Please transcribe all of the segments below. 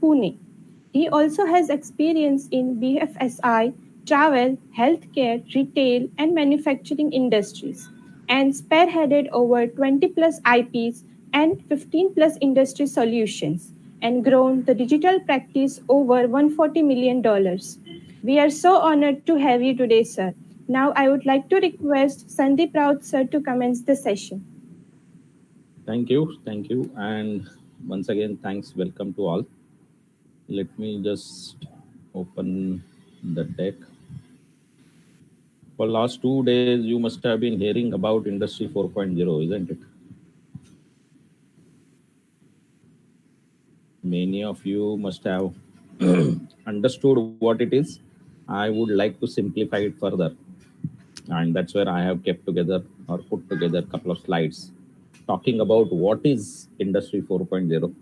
Pune. He also has experience in BFSI, travel, healthcare, retail, and manufacturing industries, and spearheaded over 20 plus IPs and 15 plus industry solutions, and grown the digital practice over $140 million. We are so honored to have you today, sir. Now, I would like to request Sandeep Raut, sir, to commence the session. Thank you, and once again, thanks. Welcome to all. Let me just open the deck. For last 2 days, you must have been hearing about Industry 4.0, isn't it? Many of you must have understood what it is. I would like to simplify it further, and that's where I have kept together or put together a couple of slides talking about what is Industry 4.0,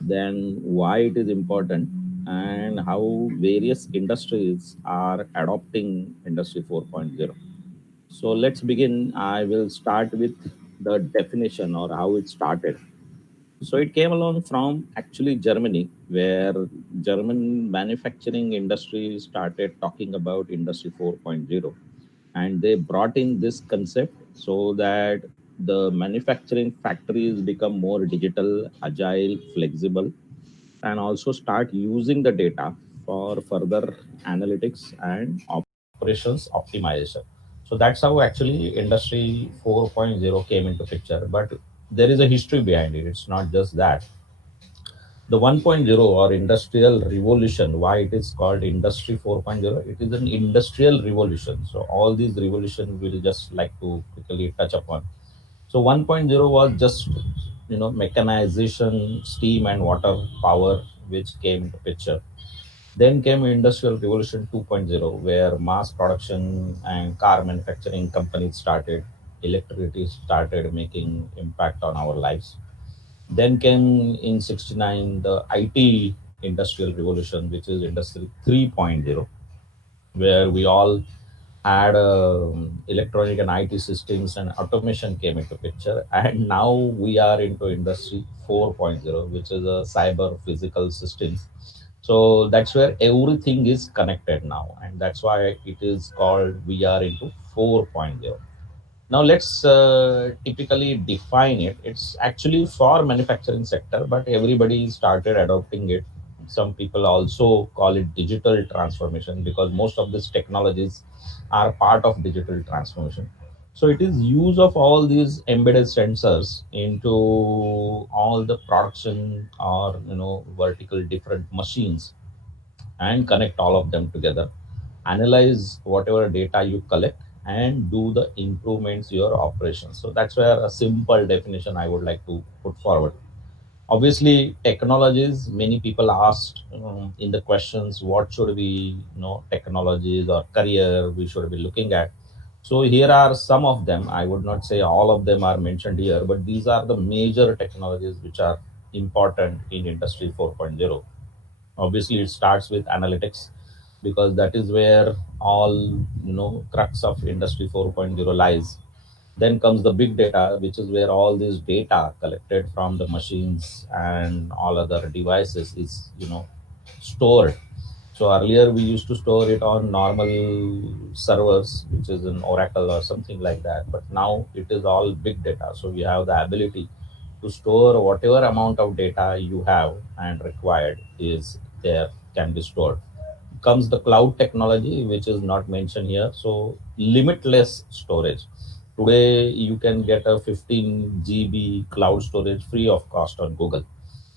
then why it is important, and how various industries are adopting Industry 4.0. So let's begin. I will start with the definition or how it started. So it came along from actually Germany, where German manufacturing industry started talking about Industry 4.0, and they brought in this concept so that the manufacturing factories become more digital, agile, flexible, and also start using the data for further analytics and operations optimization. So that's how actually Industry 4.0 came into picture. But there is a history behind it. It's not just that. The 1.0 or industrial revolution, why it is called Industry 4.0, it is an industrial revolution. So all these revolutions we'll just like to quickly touch upon. So 1.0 was just mechanization, steam and water power, which came into picture. Then came Industrial Revolution 2.0, where mass production and car manufacturing companies started. Electricity started making impact on our lives. Then came in 69 the IT Industrial Revolution, which is Industry 3.0, where we all had electronic and IT systems and automation came into picture. And now we are into Industry 4.0, which is a cyber physical systems. So that's where everything is connected now. And that's why it is called we are into 4.0. Now let's typically define it. It's actually for manufacturing sector, but everybody started adopting it. Some people also call it digital transformation because most of these technologies are part of digital transformation. So it is use of all these embedded sensors into all the production or vertical different machines and connect all of them together, analyze whatever data you collect, and do the improvements your operations. So that's where a simple definition I would like to put forward. Obviously technologies, many people asked in the questions, what should we technologies or career we should be looking at. So here are some of them. I would not say all of them are mentioned here, but these are the major technologies which are important in Industry 4.0. Obviously it starts with analytics, because that is where all crux of Industry 4.0 lies. Then comes the big data, which is where all this data collected from the machines and all other devices is stored. So earlier we used to store it on normal servers, which is in Oracle or something like that, but now it is all big data. So we have the ability to store whatever amount of data you have and required is there, can be stored. Comes the cloud technology, which is not mentioned here. So limitless storage. Today you can get a 15 GB cloud storage free of cost on Google.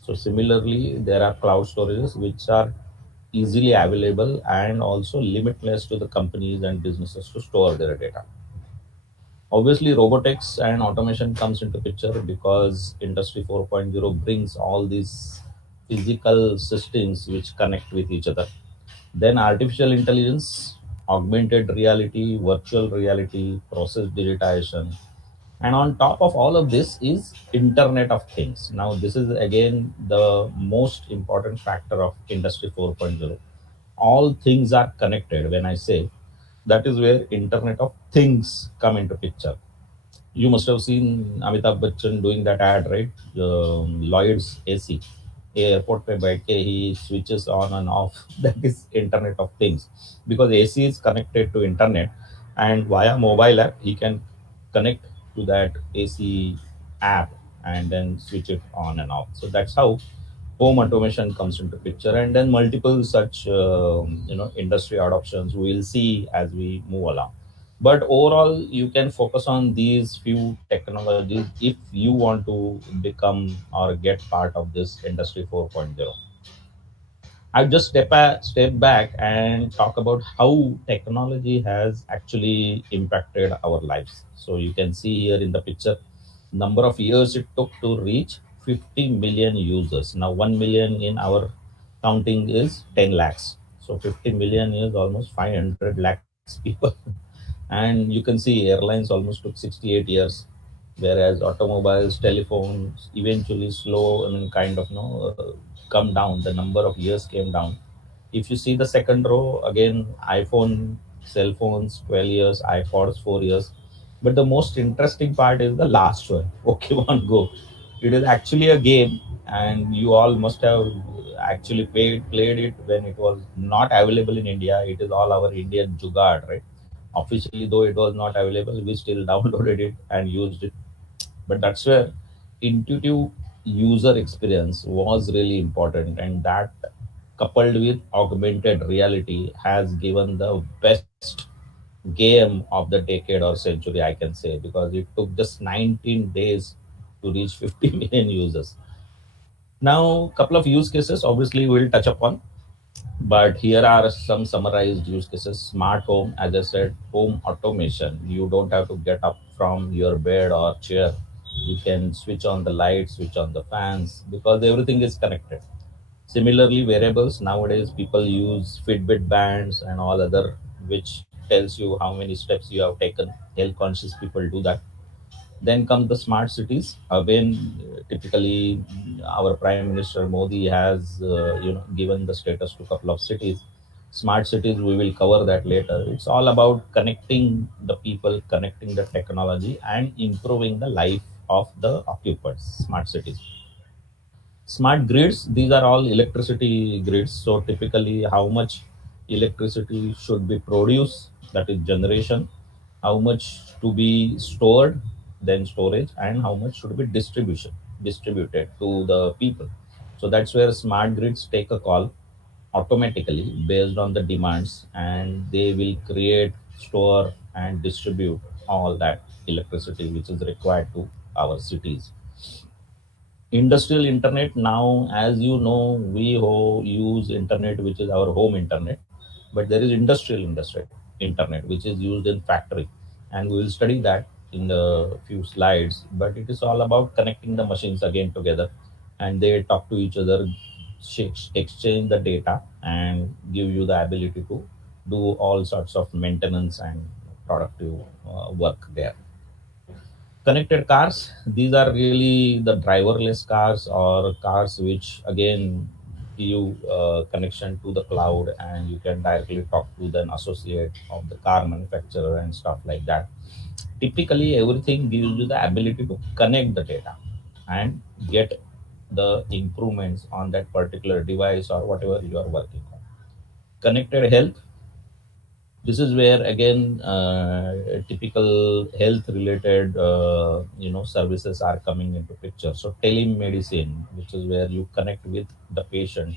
So similarly, there are cloud storages which are easily available and also limitless to the companies and businesses to store their data. Obviously robotics and automation comes into picture because Industry 4.0 brings all these physical systems which connect with each other. Then artificial intelligence, augmented reality, virtual reality, process digitization, and on top of all of this is Internet of Things. Now this is again the most important factor of Industry 4.0. All things are connected. When I say that is where Internet of Things come into picture. You must have seen Amitabh Bachchan doing that ad, right? Lloyd's AC. airport pe baith ke he switches on and off. That is internet of things, because AC is connected to internet, and via mobile app he can connect to that AC app and then switch it on and off. So that's how home automation comes into picture, and then multiple such industry adoptions we will see as we move along. But overall, you can focus on these few technologies if you want to become or get part of this industry 4.0. I'll just step back and talk about how technology has actually impacted our lives. So you can see here in the picture, number of years it took to reach 50 million users. Now 1 million in our counting is 10 lakhs. So 50 million is almost 500 lakhs people. And you can see airlines almost took 68 years, whereas automobiles, telephones eventually slow and kind of come down. The number of years came down. If you see the second row again, iPhone, cell phones 12 years, iPods 4 years. But the most interesting part is the last one, Pokemon Go. It is actually a game, and you all must have actually played it when it was not available in India. It is all our Indian jugaad, right? Officially, though it was not available, we still downloaded it and used it. But that's where intuitive user experience was really important, and that coupled with augmented reality has given the best game of the decade or century, I can say, because it took just 19 days to reach 50 million users. Now, couple of use cases obviously we'll touch upon, but here are some summarized use cases. Smart home, as I said, home automation. You don't have to get up from your bed or chair. You can switch on the lights, switch on the fans, because everything is connected. Similarly, wearables, nowadays people use Fitbit bands and all other, which tells you how many steps you have taken. Health conscious people do that. Then come the smart cities. Again, typically our Prime Minister Modi has given the status to a couple of cities. Smart cities, we will cover that later. It's all about connecting the people, connecting the technology, and improving the life of the occupants. Smart cities. Smart grids, these are all electricity grids. So typically, how much electricity should be produced, that is generation, how much to be stored, then storage, and how much should be distributed to the people. So that's where smart grids take a call automatically based on the demands, and they will create, store, and distribute all that electricity which is required to our cities. Industrial internet, now as you know, we use internet which is our home internet, but there is industrial internet which is used in factory, and we will study that in the few slides. But it is all about connecting the machines again together, and they talk to each other, exchange the data, and give you the ability to do all sorts of maintenance and productive work there. Connected cars, these are really the driverless cars, or cars which again give connection to the cloud, and you can directly talk to the associate of the car manufacturer and stuff like that. Typically everything gives you the ability to connect the data and get the improvements on that particular device or whatever you are working on. Connected health, this is where again typical health related services are coming into picture. So telemedicine, which is where you connect with the patient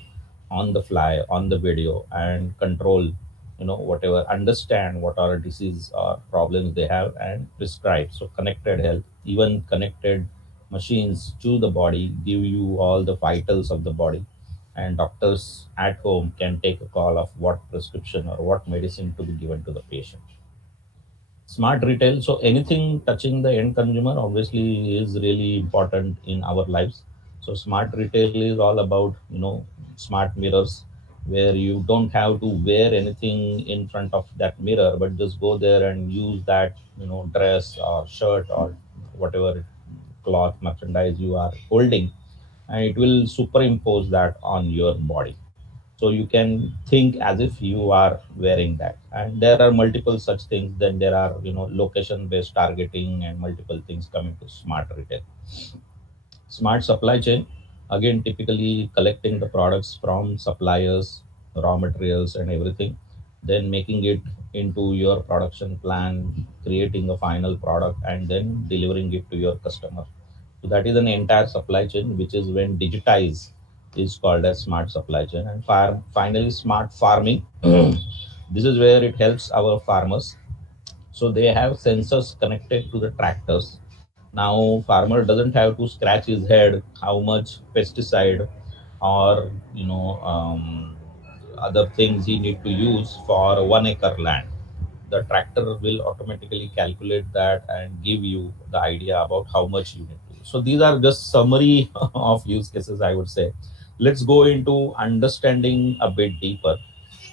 on the fly, on the video, and control, whatever, understand what are disease or problems they have and prescribe. So connected health, even connected machines to the body give you all the vitals of the body, and doctors at home can take a call of what prescription or what medicine to be given to the patient. Smart retail, so anything touching the end consumer obviously is really important in our lives. So smart retail is all about smart mirrors, where you don't have to wear anything in front of that mirror, but just go there and use that dress or shirt or whatever cloth merchandise you are holding, and it will superimpose that on your body, so you can think as if you are wearing that. And there are multiple such things. Then there are location based targeting and multiple things coming to smart retail. Smart supply chain, Again, typically collecting the products from suppliers, raw materials and everything, then making it into your production plan, creating a final product and then delivering it to your customer. So that is an entire supply chain, which is when digitize is called as smart supply chain. And finally, smart farming. This is where it helps our farmers. So they have sensors connected to the tractors. Now farmer doesn't have to scratch his head how much pesticide or other things he need to use for 1 acre land. The tractor will automatically calculate that and give you the idea about how much you need to use. So these are just summary of use cases, I would say. Let's go into understanding a bit deeper.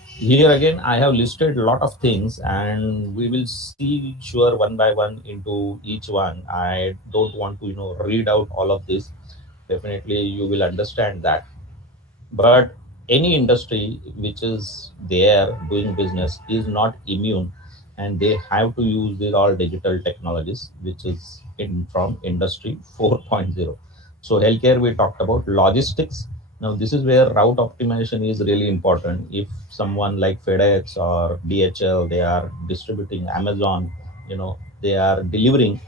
Here again, I have listed a lot of things, and we will see sure one by one into each one. I don't want to read out all of this. Definitely, you will understand that. But any industry which is there doing business is not immune, and they have to use these all digital technologies, which is in from industry 4.0. So healthcare, we talked about logistics. Now this is where route optimization is really important. If someone like FedEx or DHL, they are distributing, Amazon, they are delivering,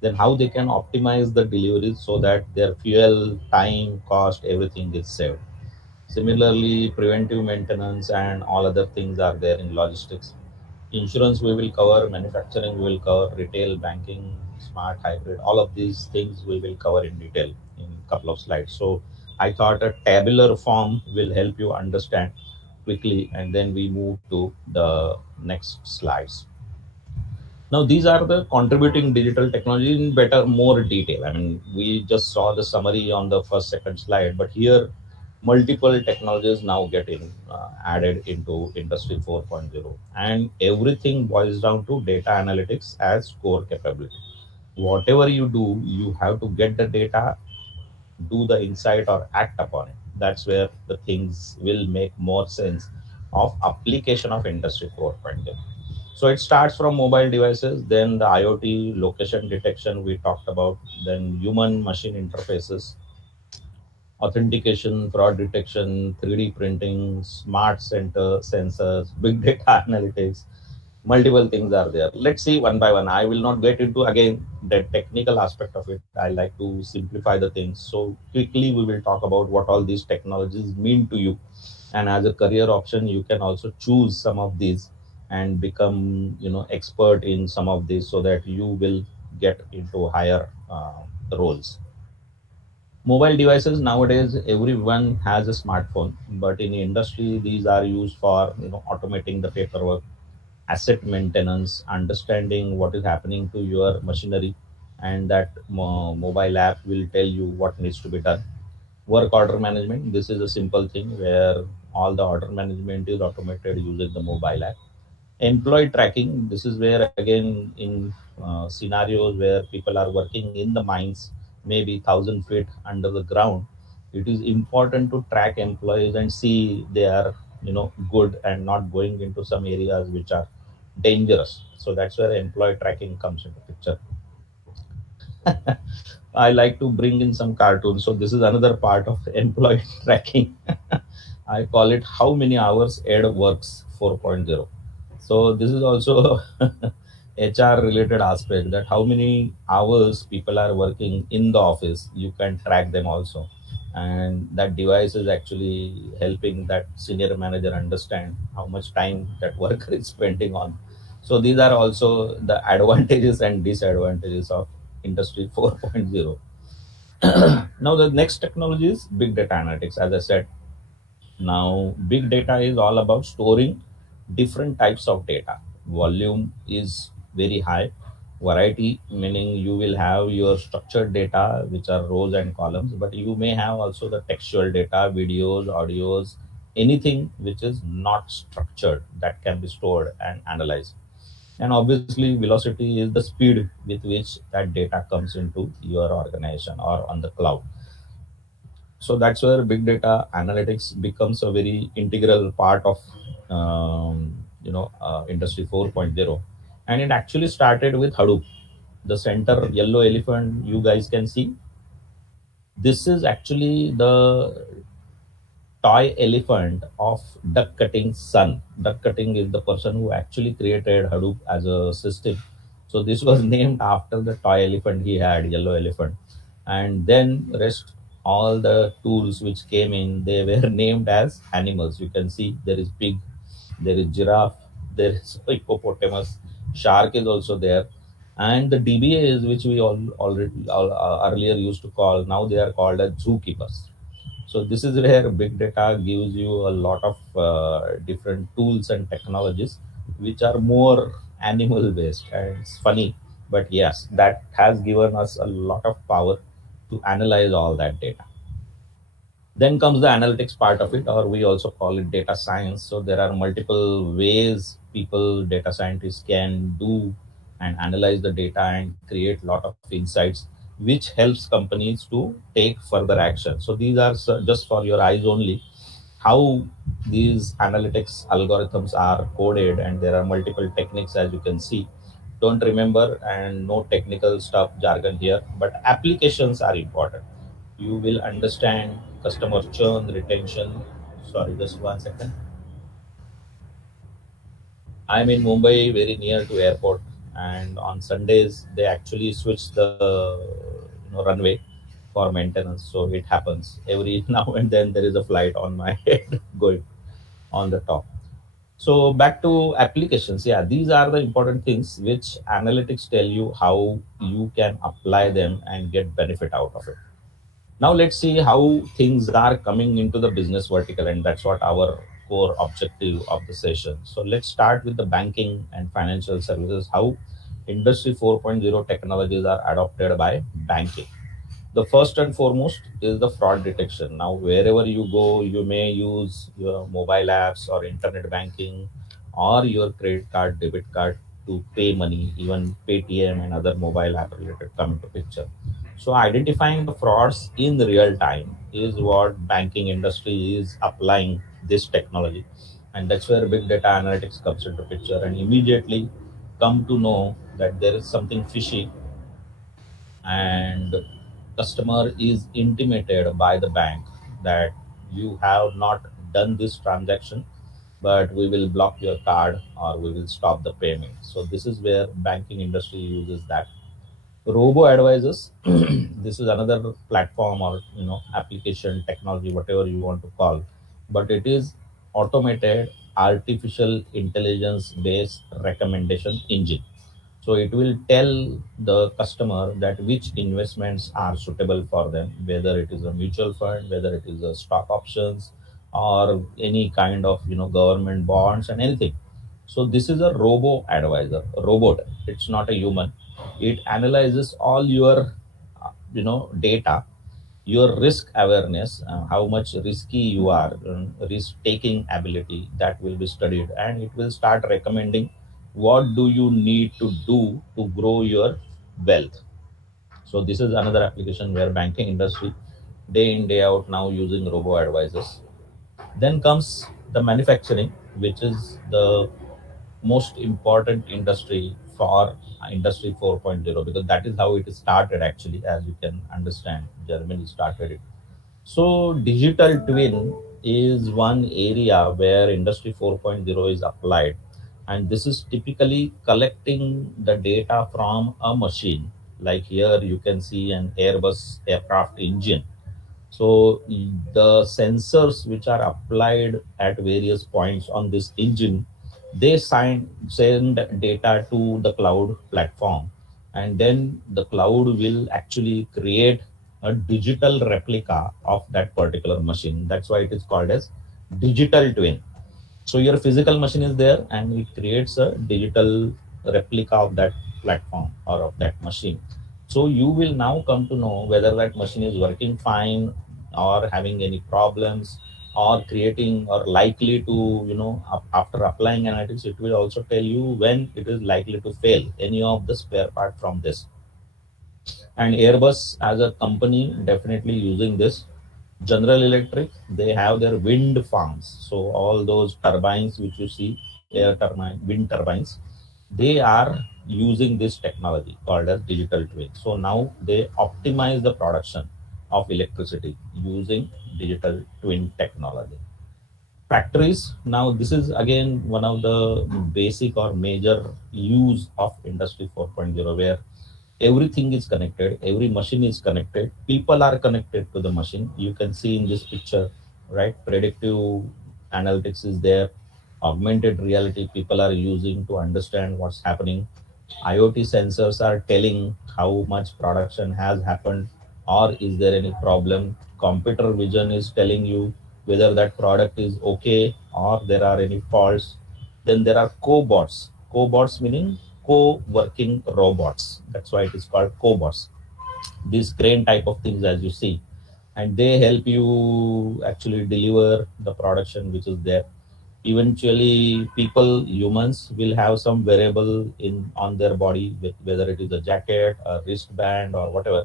then how they can optimize the deliveries so that their fuel, time, cost, everything is saved. Similarly, preventive maintenance and all other things are there in logistics. Insurance we will cover, manufacturing we will cover, retail, banking, smart hybrid, all of these things we will cover in detail in a couple of slides. So I thought a tabular form will help you understand quickly, and then we move to the next slides. Now, these are the contributing digital technology in better, more detail. I mean, we just saw the summary on the first, second slide, but here multiple technologies now get added into Industry 4.0, and everything boils down to data analytics as core capability. Whatever you do, you have to get the data, do the insight or act upon it. That's where the things will make more sense of application of Industry 4.0. So it starts from mobile devices, then the IoT location detection we talked about, then human machine interfaces, authentication, fraud detection, 3D printing, smart center sensors, big data analytics, multiple things are there. Let's see one by one. I will not get into again the technical aspect of it. I like to simplify the things. So quickly we will talk about what all these technologies mean to you. And as a career option, you can also choose some of these and become expert in some of these so that you will get into higher roles. Mobile devices nowadays, everyone has a smartphone, but in industry these are used for automating the paperwork, asset maintenance, understanding what is happening to your machinery, and that mobile app will tell you what needs to be done. Work order management, this is a simple thing where all the order management is automated using the mobile app. Employee tracking, this is where again in scenarios where people are working in the mines, maybe 1,000 feet under the ground, it is important to track employees and see they are good and not going into some areas which are dangerous. So that's where employee tracking comes into picture. I like to bring in some cartoons. So this is another part of employee tracking. I call it how many hours Ed works 4.0. So this is also HR related aspect, that how many hours people are working in the office. You can track them also, and that device is actually helping that senior manager understand how much time that worker is spending on. So these are also the advantages and disadvantages of Industry 4.0. Now the next technology is big data analytics. As I said, now, big data is all about storing different types of data. Volume is very high. Variety, meaning you will have your structured data, which are rows and columns, but you may have also the textual data, videos, audios, anything which is not structured that can be stored and analyzed. And obviously, velocity is the speed with which that data comes into your organization or on the cloud. So that's where big data analytics becomes a very integral part of Industry 4.0. And it actually started with Hadoop, the center yellow elephant you guys can see. This is actually the toy elephant of duck cutting son. Duck cutting is the person who actually created Hadoop as a system. So this was named after the toy elephant he had, yellow elephant. And then rest all the tools which came in, they were named as animals. You can see there is pig, there is giraffe, there is hippopotamus, shark is also there. And the DBAs, which we earlier used to call, now they are called as zookeepers. So this is where big data gives you a lot of different tools and technologies which are more animal based, and it's funny, but yes, that has given us a lot of power to analyze all that data. Then comes the analytics part of it, or we also call it data science. So there are multiple ways people, data scientists, can do and analyze the data and create a lot of insights, which helps companies to take further action. So these are just for your eyes only, how these analytics algorithms are coded, and there are multiple techniques, as you can see. Don't remember, and no technical stuff jargon here, but applications are important. You will understand customer churn, retention. Sorry, just 1 second. I'm in Mumbai, very near to airport, and on Sundays they actually switch the runway for maintenance. So it happens every now and then there is a flight on my head going on the top. So back to applications. Yeah, these are the important things which analytics tell you how you can apply them and get benefit out of it. Now let's see how things are coming into the business vertical, and that's what our core objective of the session. So let's start with the banking and financial services, how Industry 4.0 technologies are adopted by banking. The first and foremost is the fraud detection. Now wherever you go, you may use your mobile apps or internet banking or your credit card, debit card to pay money. Even Paytm and other mobile app related come into picture. So identifying the frauds in the real time is what banking industry is applying this technology, and that's where big data analytics comes into picture, and immediately come to know that there is something fishy, and customer is intimated by the bank that you have not done this transaction, but we will block your card or we will stop the payment. So this is where banking industry uses that. Robo advisors, this is another platform or application technology, whatever you want to call, but it is automated artificial intelligence based recommendation engine. So it will tell the customer that which investments are suitable for them, whether it is a mutual fund, whether it is a stock options, or any kind of government bonds and anything. So this is a robo advisor, robot. It's not a human. It analyzes all your data, your risk awareness, how much risky you are, risk taking ability, that will be studied, and it will start recommending what do you need to do to grow your wealth. So this is another application where banking industry day in day out now using robo advisors. Then comes the manufacturing, which is the most important industry for industry 4.0, because that is how it started actually. As you can understand, Germany started it. So digital twin is one area where industry 4.0 is applied, and this is typically collecting the data from a machine. Like here you can see an Airbus aircraft engine. So the sensors which are applied at various points on this engine, they send data to the cloud platform, and then the cloud will actually create a digital replica of that particular machine. That's why it is called as digital twin. So your physical machine is there, and it creates a digital replica of that platform or of that machine. So you will now come to know whether that machine is working fine or having any problems, or creating or likely to, after applying analytics, it will also tell you when it is likely to fail any of the spare part from this. And Airbus as a company definitely using this. General Electric, they have their wind farms. So all those turbines which you see, air turbine, wind turbines, they are using this technology called as digital twin. So now they optimize the production. of electricity using digital twin technology. Factories, now this is again one of the basic or major use of Industry 4.0, where everything is connected, every machine is connected, people are connected to the machine. You can see in this picture, right? Predictive analytics is there, augmented reality people are using to understand what's happening. IoT sensors are telling how much production has happened or is there any problem. Computer vision is telling you whether that product is okay or there are any faults. Then there are cobots. Cobots meaning co-working robots. That's why it is called cobots. These crane type of things as you see, and they help you actually deliver the production which is there. Eventually people, humans will have some variable in on their body, with whether it is a jacket, a wristband or whatever,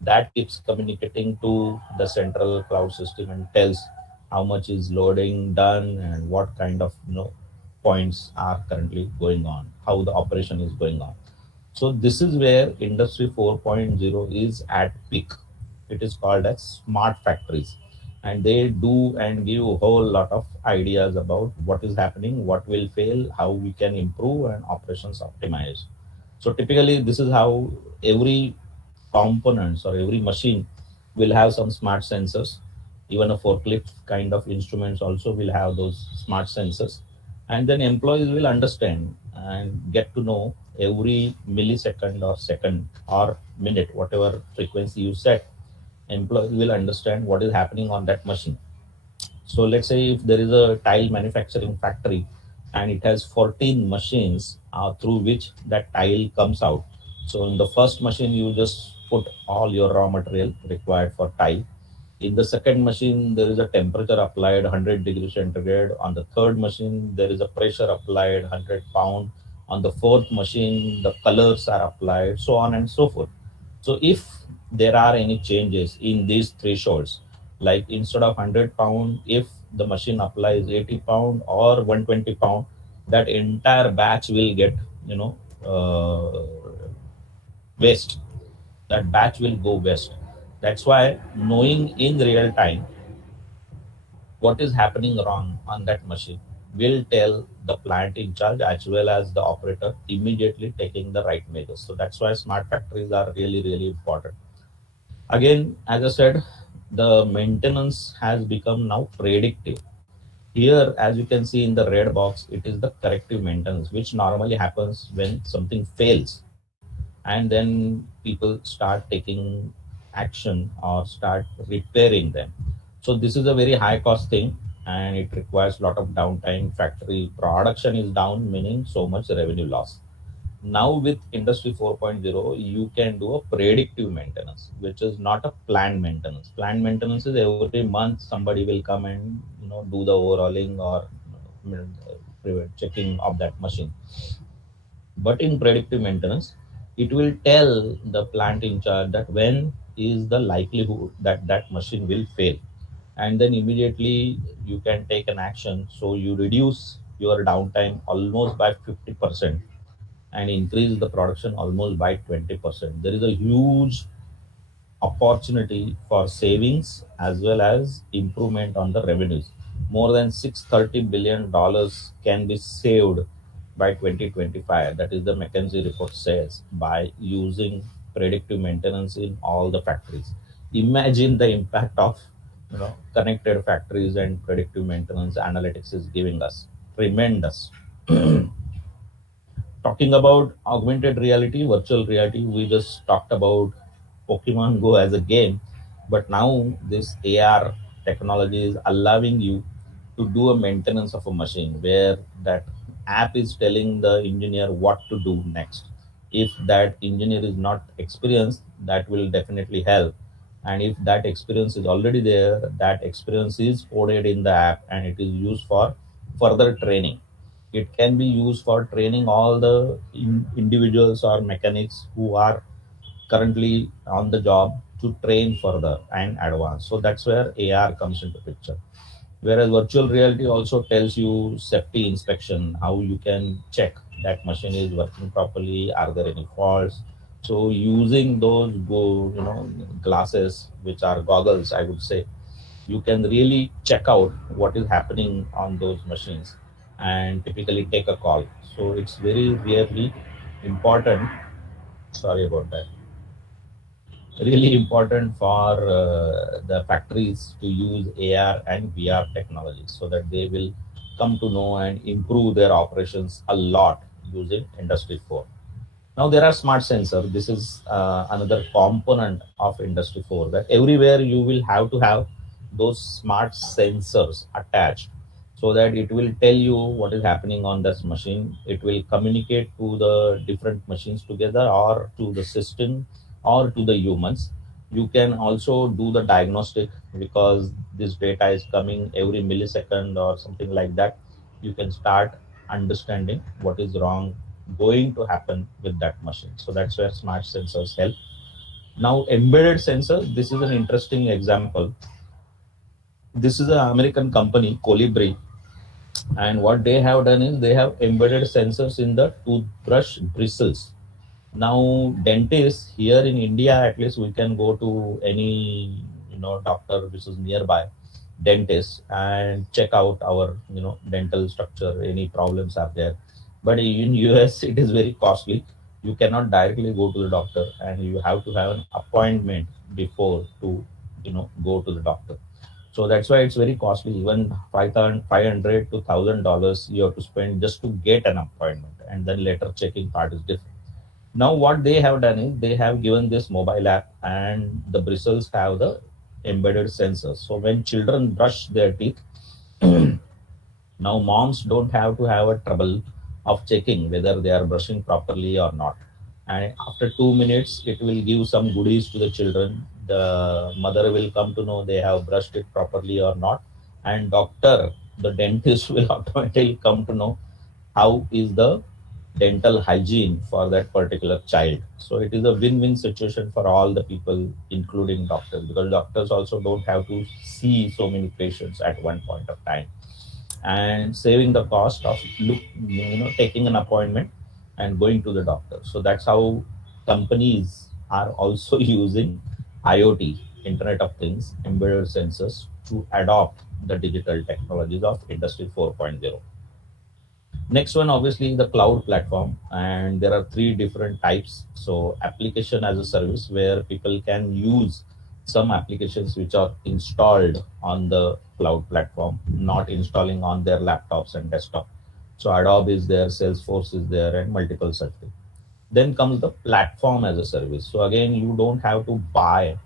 that keeps communicating to the central cloud system and tells how much is loading done and what kind of points are currently going on, how the operation is going on. So this is where Industry 4.0 is at peak. It is called as smart factories, and they do and give a whole lot of ideas about what is happening, what will fail, how we can improve, and operations optimize. So typically, this is how every components or every machine will have some smart sensors. Even a forklift kind of instruments also will have those smart sensors, and then employees will understand and get to know every millisecond or second or minute, whatever frequency you set, employees will understand what is happening on that machine. So let's say if there is a tile manufacturing factory and it has 14 machines through which that tile comes out. So in the first machine, you just put all your raw material required for tile. In the second machine, there is a temperature applied 100 degrees centigrade. On the third machine, there is a pressure applied 100 pound. On the fourth machine, the colors are applied, so on and so forth. So if there are any changes in these thresholds, like instead of 100 pound, if the machine applies 80 pound or 120 pound, that entire batch will get, you know, waste. That batch will go waste. That's why knowing in real time what is happening wrong on that machine will tell the plant in charge as well as the operator, immediately taking the right measures. So that's why smart factories are really, really important. Again, as I said, the maintenance has become now predictive. Here, as you can see in the red box, it is the corrective maintenance, which normally happens when something fails, and then people start taking action or start repairing them. So this is a very high cost thing, and it requires a lot of downtime. Factory production is down, meaning so much revenue loss. Now with Industry 4.0, you can do a predictive maintenance, which is not a planned maintenance. Planned maintenance is every month somebody will come and do the overhauling or checking of that machine. But in predictive maintenance, it will tell the plant in charge that when is the likelihood that that machine will fail, and then immediately you can take an action. So you reduce your downtime almost by 50% and increase the production almost by 20%. There is a huge opportunity for savings as well as improvement on the revenues. More than $630 billion can be saved by 2025. That is the McKinsey report says, by using predictive maintenance in all the factories. Imagine the impact of connected factories and predictive maintenance analytics is giving us tremendous. Talking about augmented reality, virtual reality, we just talked about Pokemon Go as a game, but now this AR technology is allowing you to do a maintenance of a machine where that app is telling the engineer what to do next. If that engineer is not experienced, that will definitely help. And if that experience is already there, that experience is coded in the app and it is used for further training. It can be used for training all the individuals or mechanics who are currently on the job to train further and advance. So that's where AR comes into picture. Whereas virtual reality also tells you safety inspection, how you can check that machine is working properly, are there any faults. So using those glasses, which are goggles, I would say, you can really check out what is happening on those machines and typically take a call. So it's very really important, sorry about that, really important for the factories to use AR and VR technology so that they will come to know and improve their operations a lot using Industry 4. Now there are smart sensor. This is another component of Industry 4, that everywhere you will have to have those smart sensors attached so that it will tell you what is happening on this machine. It will communicate to the different machines together or to the system or to the humans. You can also do the diagnostic because this data is coming every millisecond or something like that. You can start understanding what is wrong going to happen with that machine. So that's where smart sensors help. Now, embedded sensors, this is an interesting example. This is an American company, Colibri, and what they have done is they have embedded sensors in the toothbrush bristles. Now, dentists here in India, at least we can go to any doctor which is nearby, dentist, and check out our dental structure. Any problems are there, but in US it is very costly. You cannot directly go to the doctor, and you have to have an appointment before to go to the doctor. So that's why it's very costly. Even 500 to $1,000 you have to spend just to get an appointment, and then later checking part is different. Now, what they have done is they have given this mobile app, and the bristles have the embedded sensors. So when children brush their teeth, now moms don't have to have a trouble of checking whether they are brushing properly or not. And after 2 minutes, it will give some goodies to the children. The mother will come to know they have brushed it properly or not, and doctor, the dentist, will automatically come to know how is the dental hygiene for that particular child. So it is a win-win situation for all the people, including doctors, because doctors also don't have to see so many patients at one point of time, and saving the cost of taking an appointment and going to the doctor. So that's how companies are also using IoT, Internet of Things, embedded sensors to adopt the digital technologies of Industry 4.0. Next one, obviously, the cloud platform, and there are three different types. So, application as a service, where people can use some applications which are installed on the cloud platform, not installing on their laptops and desktop. So, Adobe is there, Salesforce is there, and multiple such things. Then comes the platform as a service. So, again, you don't have to buy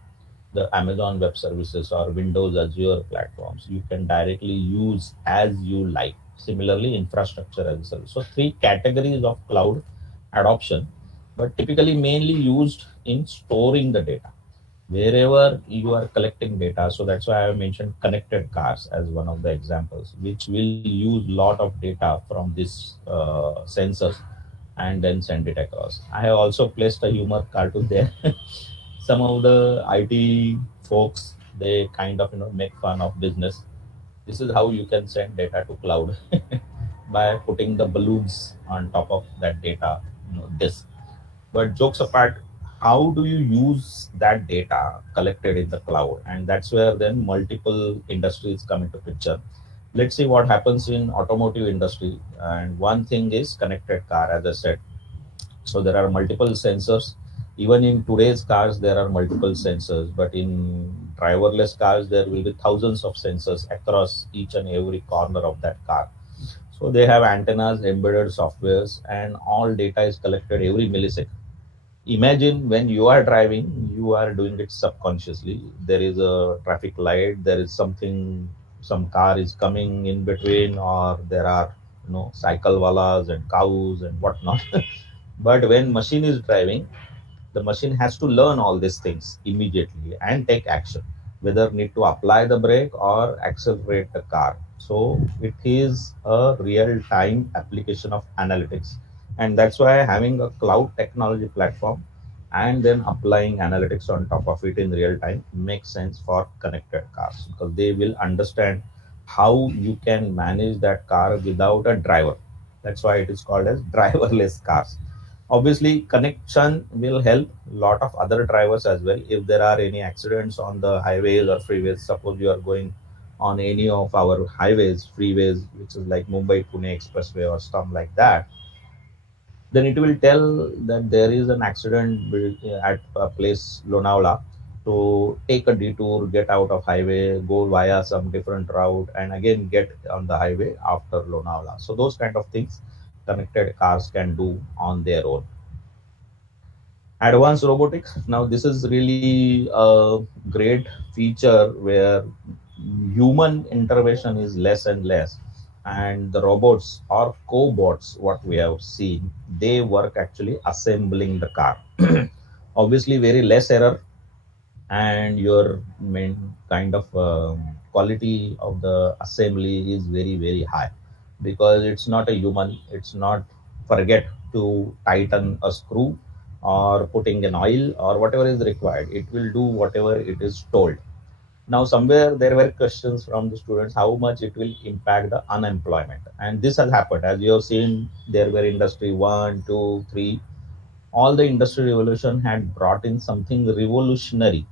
the Amazon Web Services or Windows Azure platforms. You can directly use as you like. Similarly, infrastructure as a service. So, three categories of cloud adoption, but typically mainly used in storing the data wherever you are collecting data. So that's why I mentioned connected cars as one of the examples, which will use lot of data from this sensors and then send it across. I have also placed a humor cartoon there. Some of the IT folks, they kind of make fun of business. This is how you can send data to cloud by putting the balloons on top of that data disk. But jokes apart, how do you use that data collected in the cloud? And that's where then multiple industries come into picture. Let's see what happens in automotive industry. And one thing is connected car, as I said. So there are multiple sensors. Even in today's cars, there are multiple sensors, but in driverless cars, there will be thousands of sensors across each and every corner of that car. So they have antennas, embedded softwares, and all data is collected every millisecond. Imagine when you are driving, you are doing it subconsciously. There is a traffic light, there is something, some car is coming in between, or there are cycle wallas and cows and whatnot. But when machine is driving, the machine has to learn all these things immediately and take action, whether need to apply the brake or accelerate the car. So it is a real time application of analytics, and that's why having a cloud technology platform and then applying analytics on top of it in real time makes sense for connected cars, because they will understand how you can manage that car without a driver. That's why it is called as driverless cars. Obviously, connection will help a lot of other drivers as well. If there are any accidents on the highways or freeways, suppose you are going on any of our highways, freeways, which is like Mumbai Pune Expressway or stuff like that, then it will tell that there is an accident at a place Lonavala. So take a detour, get out of highway, go via some different route, and again get on the highway after Lonavala. So those kind of things connected cars can do on their own. Advanced robotics, now this is really a great feature where human intervention is less and less, and the robots or cobots what we have seen, they work actually assembling the car. Obviously very less error, and your main kind of quality of the assembly is very very high, because it's not a human, it's not forget to tighten a screw or putting an oil or whatever is required, it will do whatever it is told. Now somewhere there were questions from the students how much it will impact the unemployment, and this has happened. As you have seen, there were industry 1 2 3, all the industrial revolution had brought in something revolutionary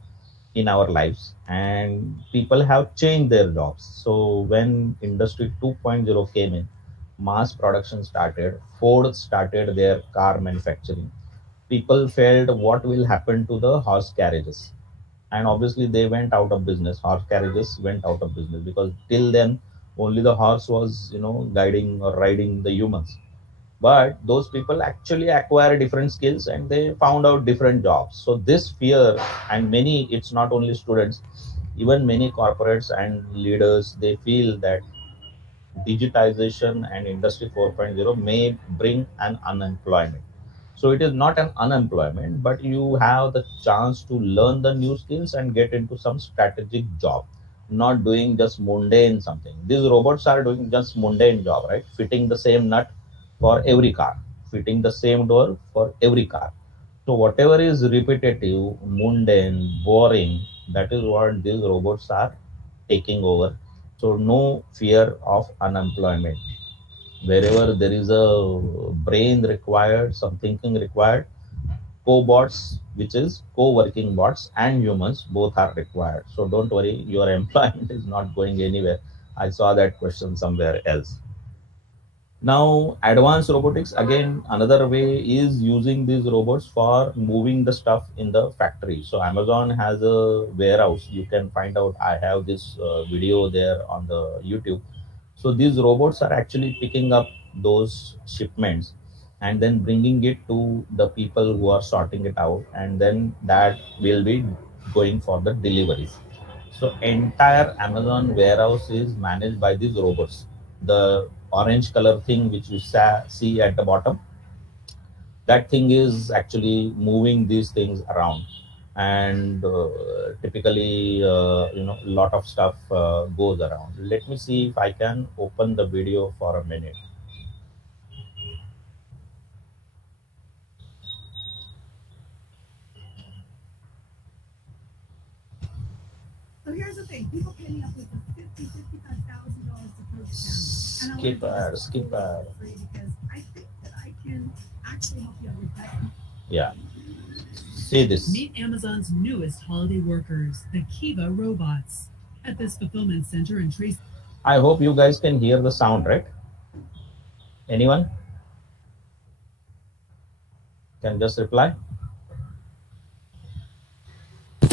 in our lives, and people have changed their jobs. So when industry 2.0 came in, mass production started, Ford started their car manufacturing, people felt what will happen to the horse carriages, and obviously they went out of business, horse carriages went out of business, because till then only the horse was guiding or riding the humans. But those people actually acquire different skills and they found out different jobs. So this fear, and many, it's not only students, even many corporates and leaders, they feel that digitization and industry 4.0 may bring an unemployment. So it is not an unemployment, but you have the chance to learn the new skills and get into some strategic job, not doing just mundane something. These robots are doing just mundane job, right? Fitting the same nut for every car, fitting the same door for every car. So whatever is repetitive, mundane, boring, that is what these robots are taking over. So no fear of unemployment. Wherever there is a brain required, some thinking required, cobots, which is co-working bots, and humans both are required. So don't worry, your employment is not going anywhere. I saw that question somewhere else. Now, advanced robotics, again, another way is using these robots for moving the stuff in the factory. So, Amazon has a warehouse. You can find out, I have this video there on the YouTube. So, these robots are actually picking up those shipments and then bringing it to the people who are sorting it out, and then that will be going for the deliveries. So entire Amazon warehouse is managed by these robots. The orange color thing which you see at the bottom, that thing is actually moving these things around, and typically, a lot of stuff goes around. Let me see if I can open the video for a minute. Skip ad, skip ad. Yeah, see this. Meet Amazon's newest holiday workers, the Kiva robots. At this fulfillment center in Tracy. I hope you guys can hear the sound, right? Anyone can just reply.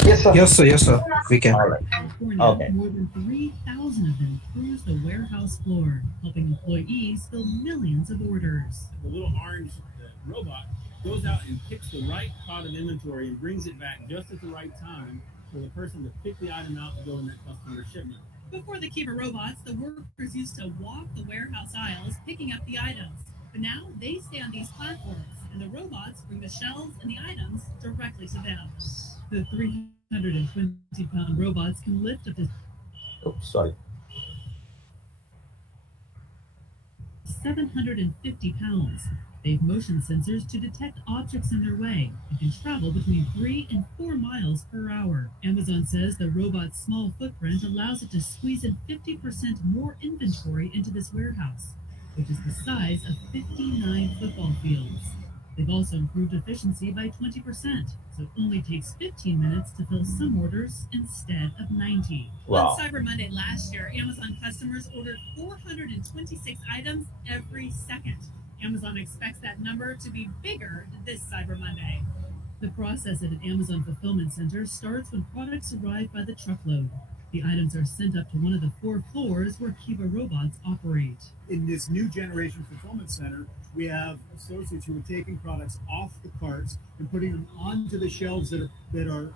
Yes, sir. Yes, sir. We can. All right. Okay. More than 3,000 of them cruise the warehouse floor, helping employees fill millions of orders. The little orange robot goes out and picks the right pot of inventory and brings it back just at the right time for the person to pick the item out to go in that customer's shipment. Before the Kiva robots, the workers used to walk the warehouse aisles picking up the items. But now they stay on these platforms, and the robots bring the shelves and the items directly to them. The 320-pound robots can lift up to Oops, sorry. 750 pounds. They have motion sensors to detect objects in their way and can travel between 3 and 4 miles per hour. Amazon says the robot's small footprint allows it to squeeze in 50% more inventory into this warehouse, which is the size of 59 football fields. They've also improved efficiency by 20%, so it only takes 15 minutes to fill some orders instead of 90. On Wow. Cyber Monday last year, Amazon customers ordered 426 items every second. Amazon expects that number to be bigger this Cyber Monday. The process at an Amazon fulfillment center starts when products arrive by the truckload. The items are sent up to one of the four floors where Kiva robots operate. In this new generation fulfillment center, we have associates who are taking products off the carts and putting them onto the shelves that are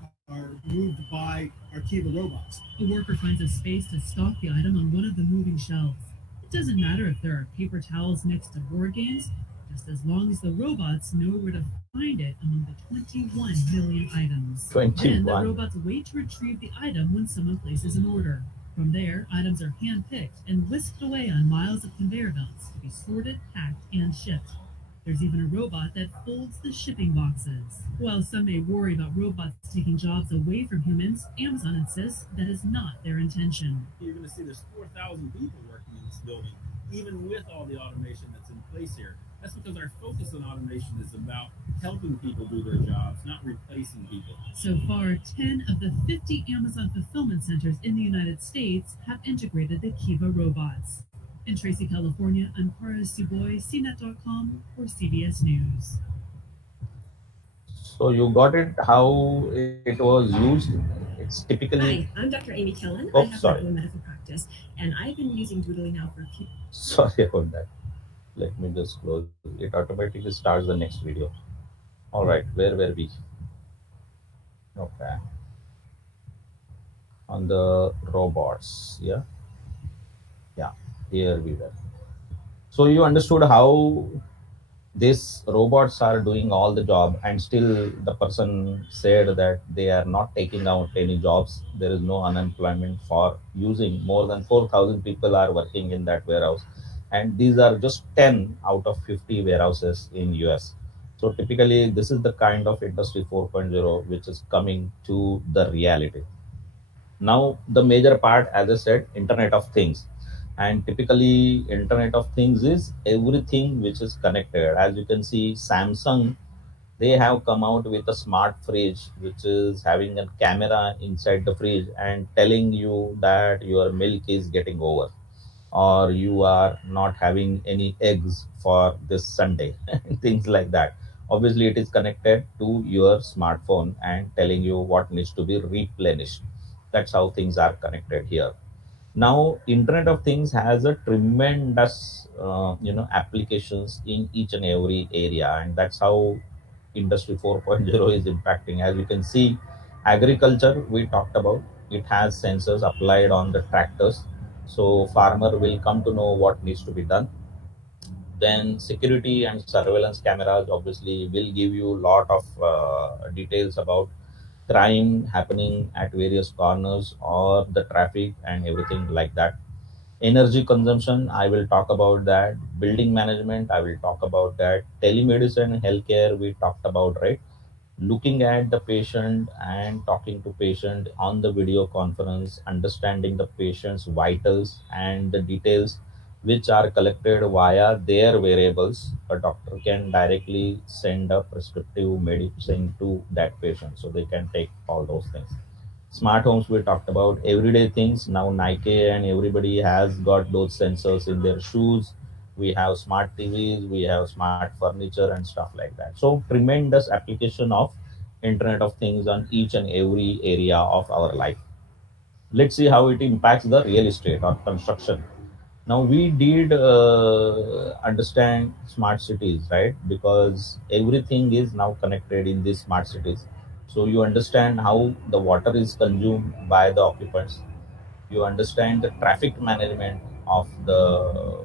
moved by our Kiva robots. A worker finds a space to stock the item on one of the moving shelves. It doesn't matter if there are paper towels next to board games, just as long as the robots know where to find it among the 21 million items. Then the 21. robots wait to retrieve the item when someone places an order. From there, items are hand-picked and whisked away on miles of conveyor belts to be sorted, packed, and shipped. There's even a robot that folds the shipping boxes. While some may worry about robots taking jobs away from humans, Amazon insists that is not their intention. You're going to see there's 4,000 people working in this building, even with all the automation that's in place here. That's because our focus on automation is about helping people do their jobs, not replacing people. So far, 10 of the 50 Amazon fulfillment centers in the United States have integrated the Kiva robots. In Tracy, California, I'm Cara Suboy, CNET.com for CBS News. So you got it how it was used. It's typically. Hi, I'm Dr. Amy Killen. Oh, I have my sorry. own medical practice, and I've been using Doodly now for a few. Sorry about that. Let me just close. It automatically starts the next video. All right, where were we? Okay, on the robots. Yeah, yeah. Here we were. So you understood how these robots are doing all the job, and still the person said that they are not taking out any jobs. There is no unemployment for using. More than 4,000 people are working in that warehouse, and these are just 10 out of 50 warehouses in US. So typically this is the kind of industry 4.0 which is coming to the reality. Now the major part, as I said, internet of things. And typically internet of things is everything which is connected. As you can see, Samsung, they have come out with a smart fridge which is having a camera inside the fridge and telling you that your milk is getting over, or you are not having any eggs for this Sunday, things like that. Obviously it is connected to your smartphone and telling you what needs to be replenished. That's how things are connected here. Now internet of things has a tremendous applications in each and every area, and that's how industry 4.0 is impacting. As you can see, agriculture we talked about, it has sensors applied on the tractors, so farmer will come to know what needs to be done. Then security and surveillance cameras obviously will give you a lot of details about crime happening at various corners or the traffic and everything like that. Energy consumption, I will talk about that. Building management, I will talk about that. Telemedicine, healthcare, we talked about, right? Looking at the patient and talking to patient on the video conference, understanding the patient's vitals and the details which are collected via their wearables. A doctor can directly send a prescriptive medicine to that patient, so they can take all those things. Smart homes, we talked about everyday things. Now Nike and everybody has got those sensors in their shoes. We have smart TVs, we have smart furniture and stuff like that. So tremendous application of Internet of Things on each and every area of our life. Let's see how it impacts the real estate or construction. Now we did understand smart cities, right? Because everything is now connected in these smart cities. So you understand how the water is consumed by the occupants. You understand the traffic management of the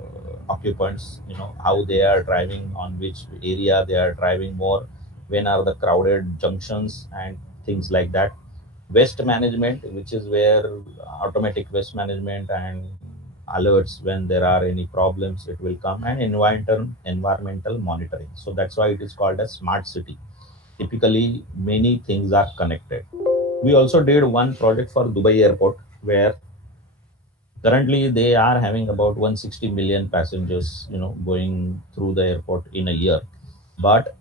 occupants, how they are driving, on which area they are driving more, when are the crowded junctions and things like that. Waste management, which is where automatic waste management and alerts when there are any problems, it will come. And environmental monitoring, so that's why it is called a smart city. Typically many things are connected. We also did one project for Dubai airport, where currently they are having about 160 million passengers going through the airport in a year. But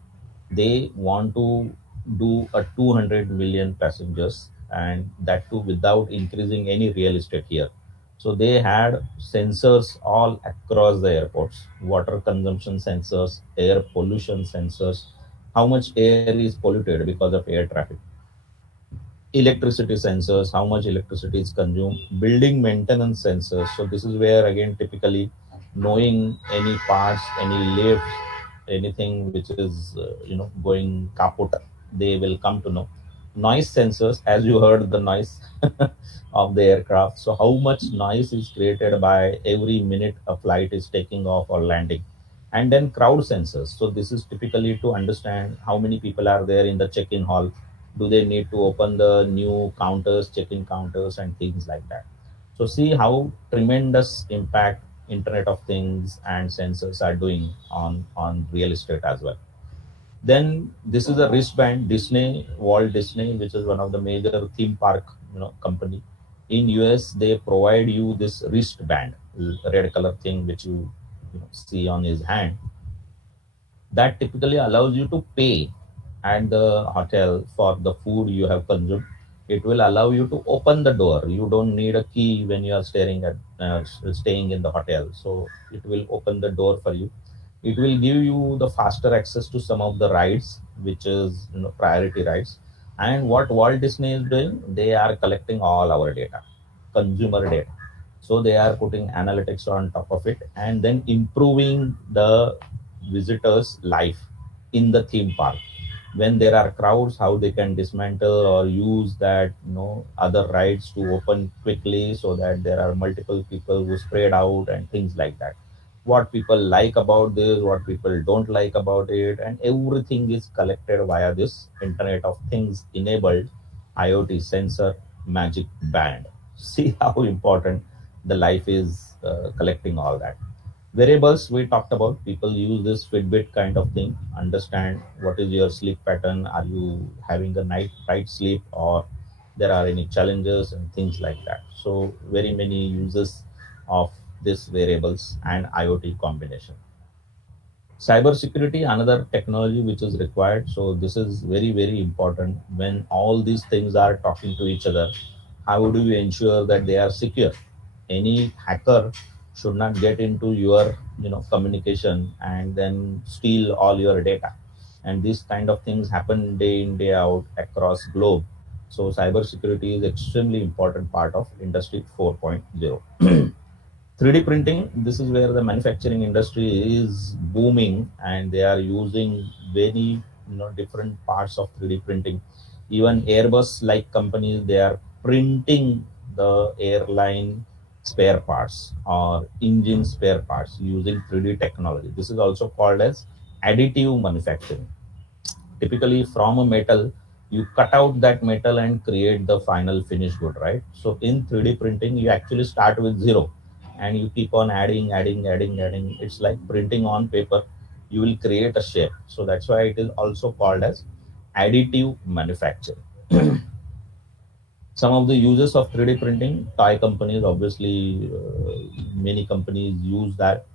They want to do a 200 million passengers, and that too without increasing any real estate here. So they had sensors all across the airports: water consumption sensors, air pollution sensors, how much air is polluted because of air traffic, electricity sensors, how much electricity is consumed, building maintenance sensors. So this is where again typically knowing any parts, any lifts, anything which is going kaput, they will come to know. Noise sensors, as you heard the noise of the aircraft. So how much noise is created by every minute a flight is taking off or landing. And then crowd sensors. So this is typically to understand how many people are there in the check-in hall. Do they need to open the new counters, check-in counters, and things like that. So see how tremendous impact Internet of Things and sensors are doing on real estate as well. Then this is a wristband. Disney, Walt Disney, which is one of the major theme park company in US, they provide you this wristband, red color thing which you see on his hand, that typically allows you to pay at the hotel for the food you have consumed. It will allow you to open the door. You don't need a key when you are staying in the hotel. So it will open the door for you. It will give you the faster access to some of the rides, which is priority rides. And what Walt Disney is doing, they are collecting all our data, consumer data. So they are putting analytics on top of it and then improving the visitors' life in the theme park. When there are crowds, how they can dismantle or use that other rides to open quickly so that there are multiple people who spread out and things like that. What people like about this, what people don't like about it, and everything is collected via this Internet of Things enabled IoT sensor magic band. See how important the life is, collecting all that. Variables we talked about, people use this Fitbit kind of thing, understand what is your sleep pattern, are you having a night sleep, or there are any challenges and things like that. So very many uses of this variables and IoT combination. Cybersecurity, another technology which is required. So this is very very important. When all these things are talking to each other, how do you ensure that they are secure? Any hacker should not get into your communication and then steal all your data. And these kind of things happen day in day out across globe. So cybersecurity is extremely important part of industry 4.0. 3D printing, this is where the manufacturing industry is booming, and they are using very different parts of 3D printing. Even Airbus like companies, they are printing the airline spare parts or engine spare parts using 3D technology. This is also called as additive manufacturing. Typically from a metal, you cut out that metal and create the final finished good, right? So in 3D printing, you actually start with zero and you keep on adding. It's like printing on paper. You will create a shape. So that's why it is also called as additive manufacturing. Some of the uses of 3D printing, toy companies, obviously, many companies use that.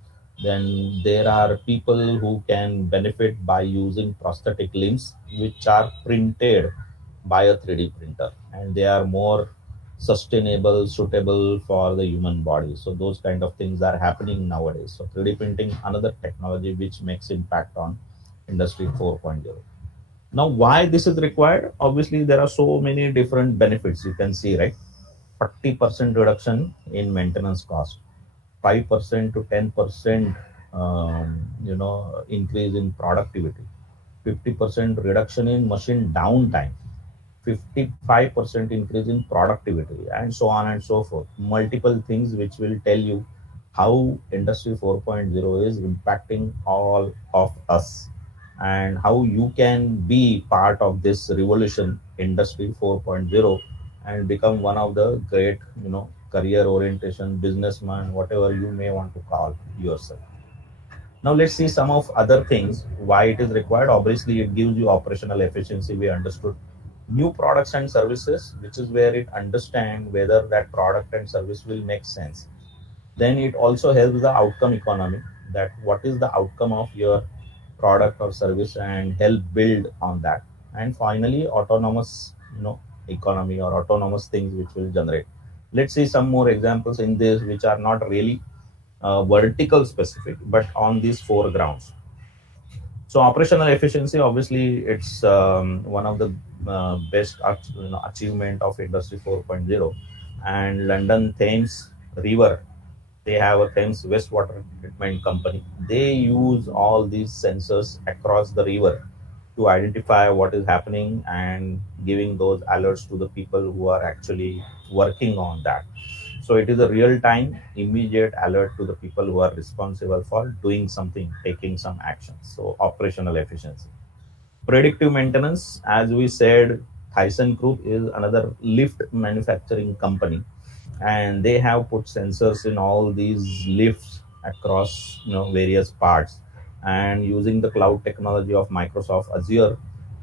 Then there are people who can benefit by using prosthetic limbs which are printed by a 3D printer, and they are more sustainable, suitable for the human body. So those kind of things are happening nowadays. So 3D printing, another technology which makes impact on industry 4.0. Now, why this is required? Obviously, there are so many different benefits you can see, right? 40% reduction in maintenance cost, 5% to 10% increase in productivity, 50% reduction in machine downtime, 55% increase in productivity, and so on and so forth. Multiple things which will tell you how Industry 4.0 is impacting all of us and how you can be part of this revolution, Industry 4.0, and become one of the great, career orientation, businessman, whatever you may want to call yourself. Now let's see some of other things why it is required. Obviously, it gives you operational efficiency. We understood new products and services, which is where it understand whether that product and service will make sense. Then it also helps the outcome economy. That what is the outcome of your product or service and help build on that. And finally, autonomous, economy or autonomous things which will generate. Let's see some more examples in this which are not really vertical specific, but on these four grounds. So operational efficiency, obviously, it's one of the best achievement of Industry 4.0. And London Thames River, they have a Thames wastewater treatment company. They use all these sensors across the river to identify what is happening and giving those alerts to the people who are actually working on that. So it is a real time, immediate alert to the people who are responsible for doing something, taking some action. So operational efficiency. Predictive maintenance, as we said, Thyssen Group is another lift manufacturing company, and they have put sensors in all these lifts across various parts, and using the cloud technology of Microsoft Azure,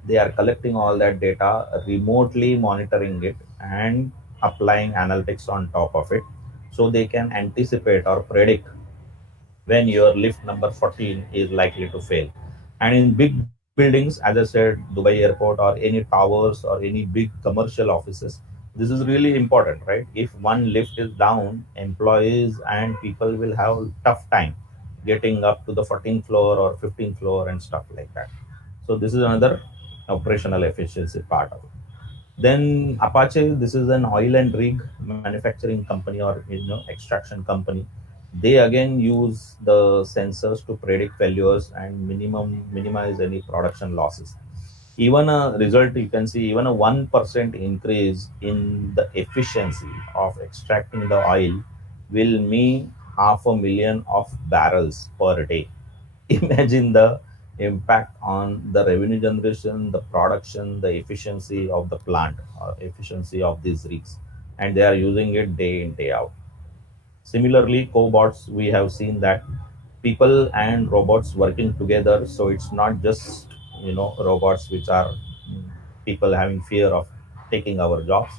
they are collecting all that data, remotely monitoring it, and applying analytics on top of it, so they can anticipate or predict when your lift number 14 is likely to fail. And in big buildings, as I said, Dubai airport or any towers or any big commercial offices, this is really important, right? If one lift is down, employees and people will have tough time getting up to the 14th floor or 15th floor and stuff like that. So this is another operational efficiency part of it. Then Apache, this is an oil and rig manufacturing company or extraction company. They again use the sensors to predict failures and minimize any production losses. Even a result, you can see even a 1% increase in the efficiency of extracting the oil will mean 500,000 of barrels per day. Imagine the impact on the revenue generation, the production, the efficiency of the plant, or efficiency of these rigs, and they are using it day in, day out. Similarly, cobots, we have seen that people and robots working together. So it's not just robots which are people having fear of taking our jobs,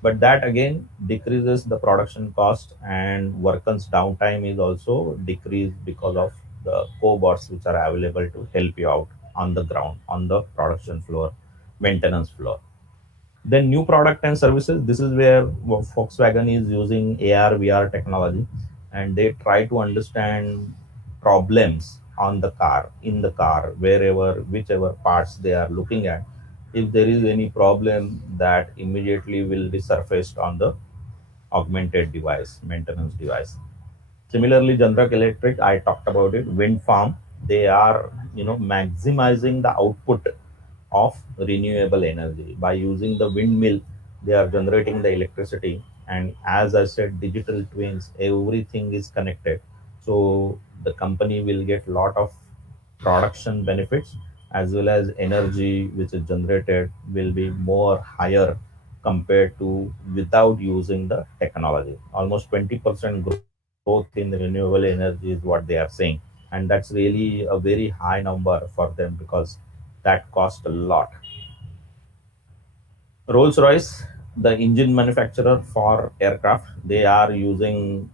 but that again decreases the production cost, and workers' downtime is also decreased because of the cobots which are available to help you out on the ground, on the production floor, maintenance floor. Then new product and services. This is where Volkswagen is using AR VR technology, and they try to understand problems on the car, in the car, wherever, whichever parts they are looking at. If there is any problem, that immediately will be surfaced on the augmented device, maintenance device. Similarly, Jandrak Electric, I talked about it, wind farm, they are maximizing the output of renewable energy by using the windmill. They are generating the electricity, and as I said, digital twins, everything is connected. So the company will get a lot of production benefits, as well as energy which is generated will be more higher compared to without using the technology. Almost 20% growth in renewable energy is what they are saying, and that's really a very high number for them because that cost a lot. Rolls Royce, the engine manufacturer for aircraft, they are using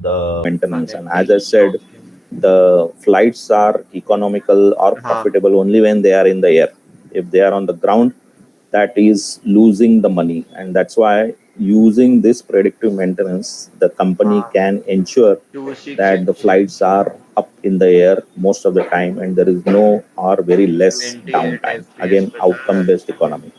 the maintenance, and as I said, the flights are economical or profitable only when they are in the air. If they are on the ground, that is losing the money, and that's why using this predictive maintenance, the company can ensure that the flights are up in the air most of the time, and there is no or very less downtime. Again, outcome based economy.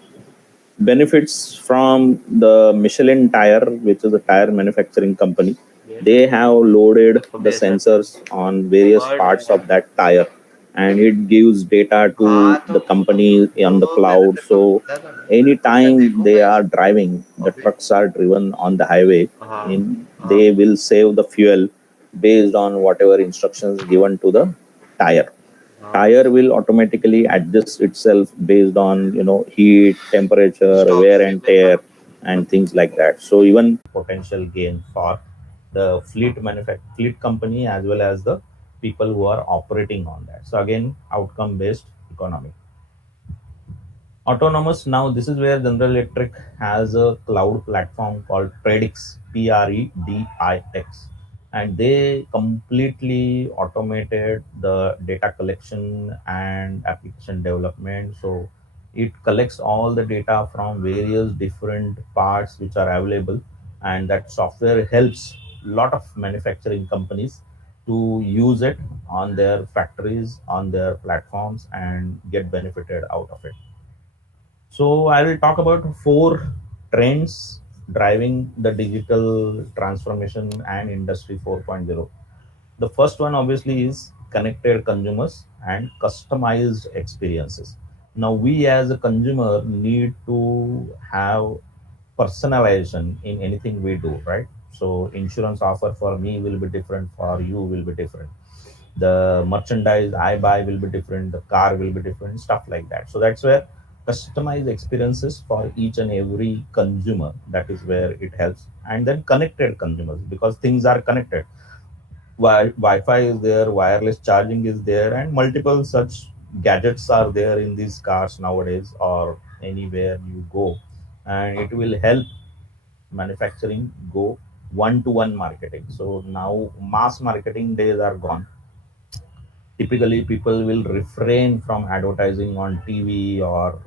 Benefits from the Michelin tire, which is a tire manufacturing company. They have loaded the sensors on various parts of that tire, and it gives data to the company on the cloud. So anytime they are driving, the trucks are driven on the highway, in they will save the fuel based on whatever instructions given to the tire. Tire will automatically adjust itself based on heat, temperature, wear and tear, and things like that. So even potential gain for the fleet company as well as the people who are operating on that. So again, outcome based economy. Autonomous, now this is where General Electric has a cloud platform called Predix, Predix. and they completely automated the data collection and application development. So it collects all the data from various different parts which are available, and that software helps a lot of manufacturing companies to use it on their factories, on their platforms, and get benefited out of it. So I will talk about four trends driving the digital transformation and industry 4.0. The first one obviously is connected consumers and customized experiences. Now we as a consumer need to have personalization in anything we do, right? So insurance offer for me will be different, for you will be different. The merchandise I buy will be different, the car will be different, stuff like that. So that's where customized experiences for each and every consumer, that is where it helps. And then connected consumers, because things are connected. Wi-Fi is there, wireless charging is there, and multiple such gadgets are there in these cars nowadays or anywhere you go, and it will help manufacturing go one-to-one marketing. So now mass marketing days are gone. Typically people will refrain from advertising on TV or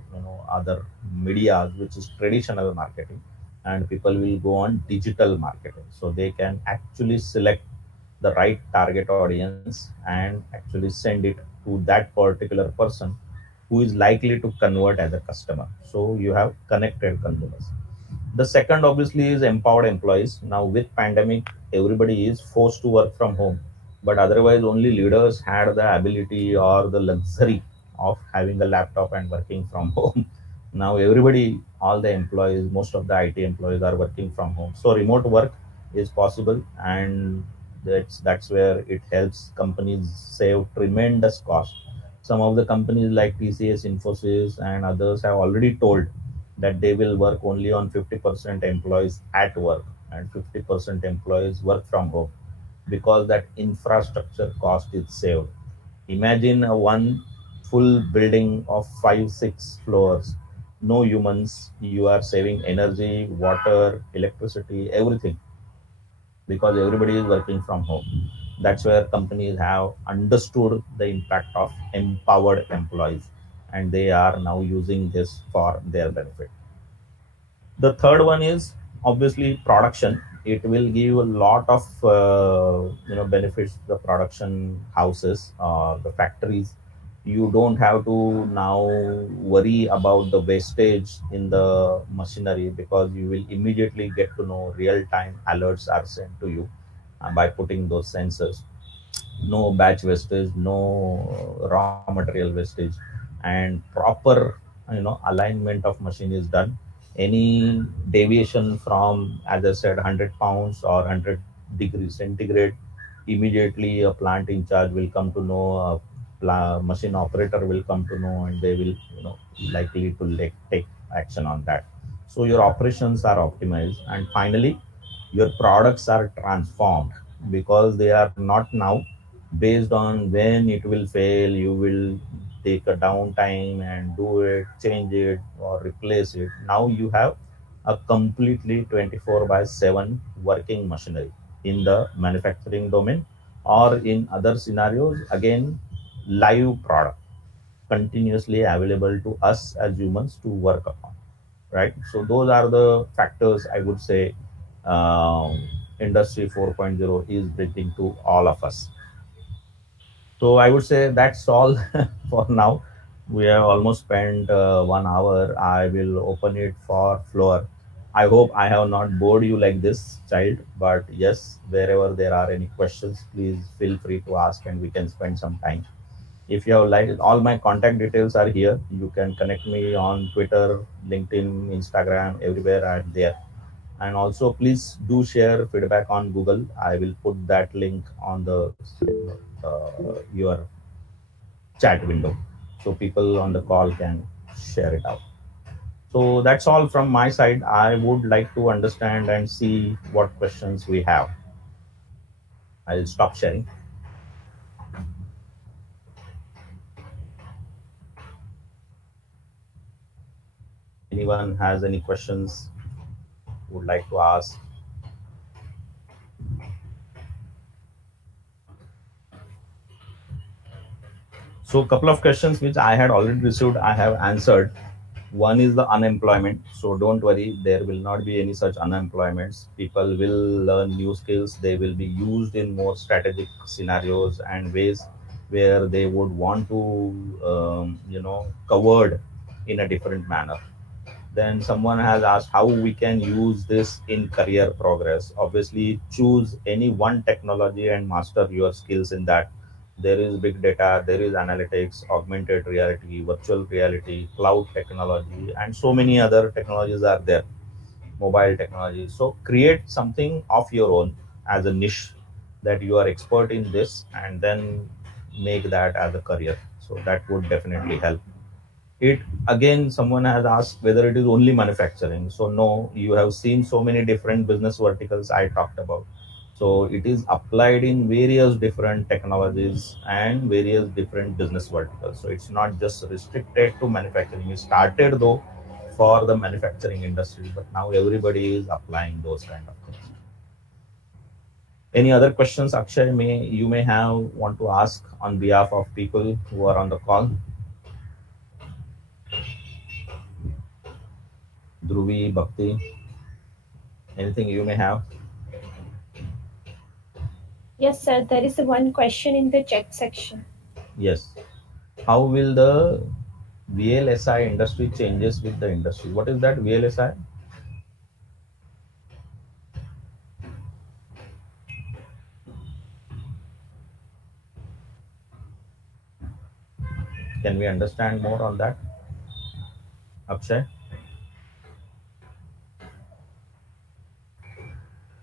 other media, which is traditional marketing, and people will go on digital marketing, so they can actually select the right target audience and actually send it to that particular person who is likely to convert as a customer. So you have connected consumers. The second obviously is empowered employees. Now with pandemic, everybody is forced to work from home, but otherwise only leaders had the ability or the luxury of having a laptop and working from home. Now everybody, all the employees, most of the IT employees are working from home. So remote work is possible, and that's where it helps companies save tremendous cost. Some of the companies like TCS, Infosys, and others have already told that they will work only on 50% employees at work and 50% employees work from home, because that infrastructure cost is saved. Imagine a one full building of 5 6 floors, no humans, you are saving energy, water, electricity, everything, because everybody is working from home. That's where companies have understood the impact of empowered employees, and they are now using this for their benefit. The third one is obviously production. It will give a lot of benefits to the production houses or the factories. You don't have to now worry about the wastage in the machinery, because you will immediately get to know, real time alerts are sent to you by putting those sensors. No batch wastage, no raw material wastage, and proper alignment of machine is done. Any deviation from, as I said, 100 pounds or 100 degrees centigrade, immediately a plant in charge will come to know, a machine operator will come to know, and they will likely to take action on that. So your operations are optimized, and finally your products are transformed, because they are not now based on when it will fail. You will take a downtime and do it, change it, or replace it. Now you have a completely 24 by 7 working machinery in the manufacturing domain, or in other scenarios, again, live product continuously available to us as humans to work upon, right? So those are the factors I would say industry 4.0 is bringing to all of us. So I would say that's all for now. We have almost spent 1 hour. I will open it for floor. I hope I have not bored you like this, child. But yes, wherever there are any questions, please feel free to ask, and we can spend some time. If you have liked, all my contact details are here. You can connect me on Twitter, LinkedIn, Instagram, everywhere I'm there. And also, please do share feedback on Google. I will put that link on the your chat window, so people on the call can share it out. So that's all from my side. I would like to understand and see what questions we have. I'll stop sharing. Anyone has any questions would like to ask? So a couple of questions which I had already received, I have answered. One is the unemployment. So don't worry, there will not be any such unemployments. People will learn new skills. They will be used in more strategic scenarios and ways where they would want to, covered in a different manner. Then someone has asked how we can use this in career progress. Obviously, choose any one technology and master your skills in that. There is big data, there is analytics, augmented reality, virtual reality, cloud technology, and so many other technologies are there, mobile technology. So create something of your own as a niche that you are expert in this, and then make that as a career. So that would definitely help. It again, someone has asked whether it is only manufacturing. So no, you have seen so many different business verticals I talked about. So it is applied in various different technologies and various different business verticals. So it's not just restricted to manufacturing. It started though for the manufacturing industry, but now everybody is applying those kind of things. Any other questions, Akshay, may you may have want to ask on behalf of people who are on the call? Dhruvi, Bhakti, anything you may have? Yes, sir, there is one question in the chat section. Yes. How will the VLSI industry changes with the industry? What is that VLSI? Can we understand more on that, Akshay?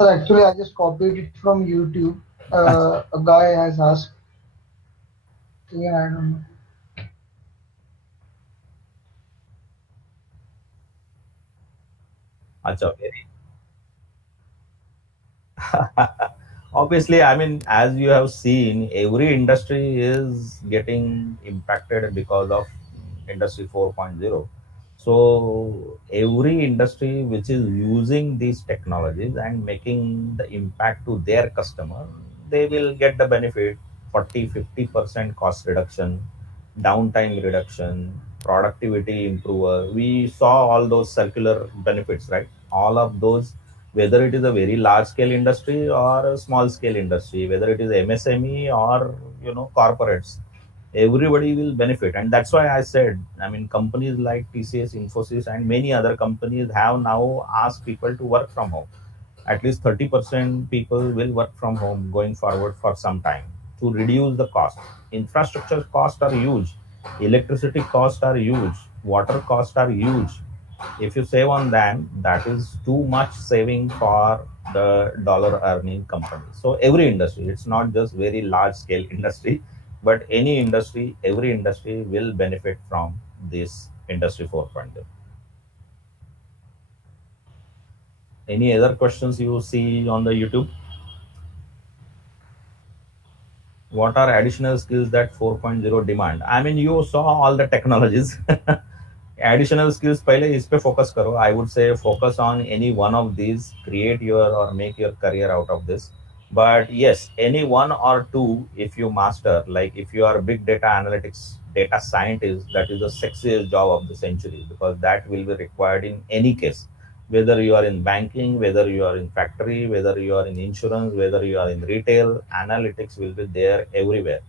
Sir, actually, I just copied it from YouTube. A guy has asked. Yeah, I don't know. Acha, very. Obviously, I mean, as you have seen, every industry is getting impacted because of Industry 4.0. So, every industry which is using these technologies and making the impact to their customer, they will get the benefit. 40-50% cost reduction, downtime reduction, productivity improver. We saw all those circular benefits, right? All of those, whether it is a very large scale industry or a small scale industry, whether it is MSME or corporates, everybody will benefit. And that's why I said, I mean, companies like TCS, Infosys, and many other companies have now asked people to work from home. At least 30% people will work from home going forward for some time to reduce the cost. Infrastructure costs are huge, electricity costs are huge, water costs are huge. If you save on them, that is too much saving for the dollar earning company. So every industry, it's not just very large scale industry, but any industry, every industry will benefit from this industry 4.0. Any other questions you see on the YouTube? What are additional skills that 4.0 demand? I mean, you saw all the technologies. Additional skills पहले इस पे focus करो. I would say focus on any one of these, create your or make your career out of this. But yes, any one or two, if you master, like if you are a big data analytics data scientist, that is the sexiest job of the century, because that will be required in any case, whether you are in banking, whether you are in factory, whether you are in insurance, whether you are in retail, analytics will be there everywhere.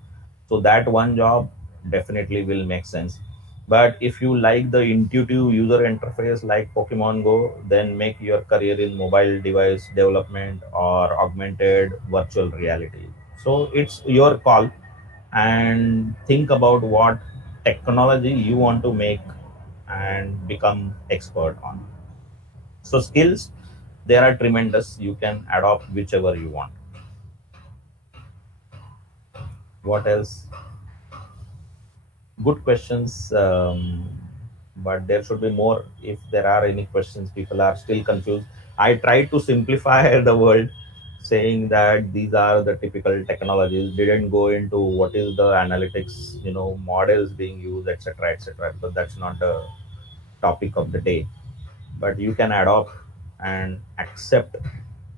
So that one job definitely will make sense. But if you like the intuitive user interface like Pokemon Go, then make your career in mobile device development or augmented virtual reality. So it's your call, and think about what technology you want to make and become expert on. So skills, there are tremendous. You can adopt whichever you want. What else? Good questions, but there should be more. If there are any questions, people are still confused. I try to simplify the world, saying that these are the typical technologies. Didn't go into what is the analytics, models being used, etc., etc. But that's not the topic of the day. But you can adopt and accept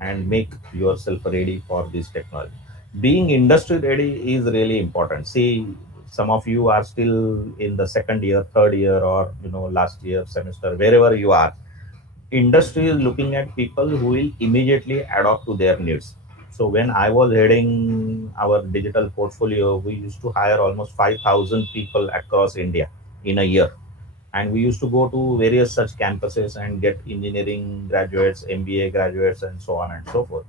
and make yourself ready for this technology. Being industry ready is really important. See, Some of you are still in the second year, third year, or last year semester, wherever you are. Industry is looking at people who will immediately adapt to their needs. So when I was heading our digital portfolio, we used to hire almost 5,000 people across India in a year. And we used to go to various such campuses and get engineering graduates, MBA graduates, and so on and so forth.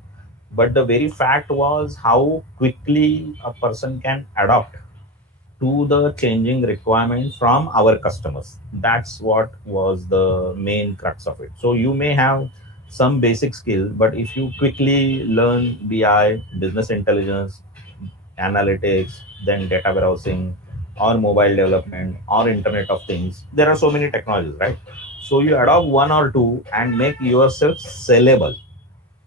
But the very fact was how quickly a person can adapt to the changing requirements from our customers. That's what was the main crux of it. So you may have some basic skills, but if you quickly learn BI, business intelligence, analytics, then data warehousing, or mobile development, or Internet of Things, there are so many technologies, right? So you adopt one or two and make yourself sellable,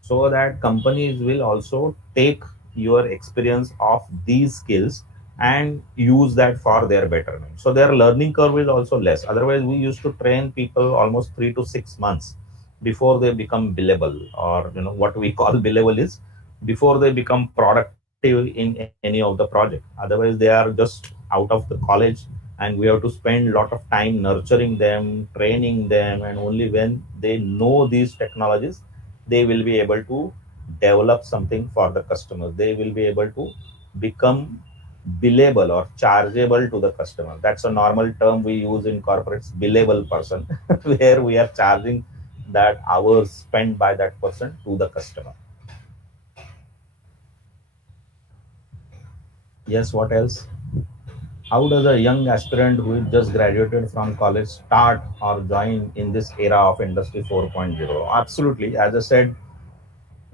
so that companies will also take your experience of these skills and use that for their betterment. So their learning curve is also less. Otherwise, we used to train people almost 3 to 6 months before they become billable, or what we call billable is before they become productive in any of the project. Otherwise, they are just out of the college, and we have to spend a lot of time nurturing them, training them, and only when they know these technologies, they will be able to develop something for the customers. They will be able to become billable or chargeable to the customer. That's a normal term we use in corporates, billable person, where we are charging that hours spent by that person to the customer. Yes, what else? How does a young aspirant who is just graduated from college start or join in this era of Industry 4.0? Absolutely. As I said,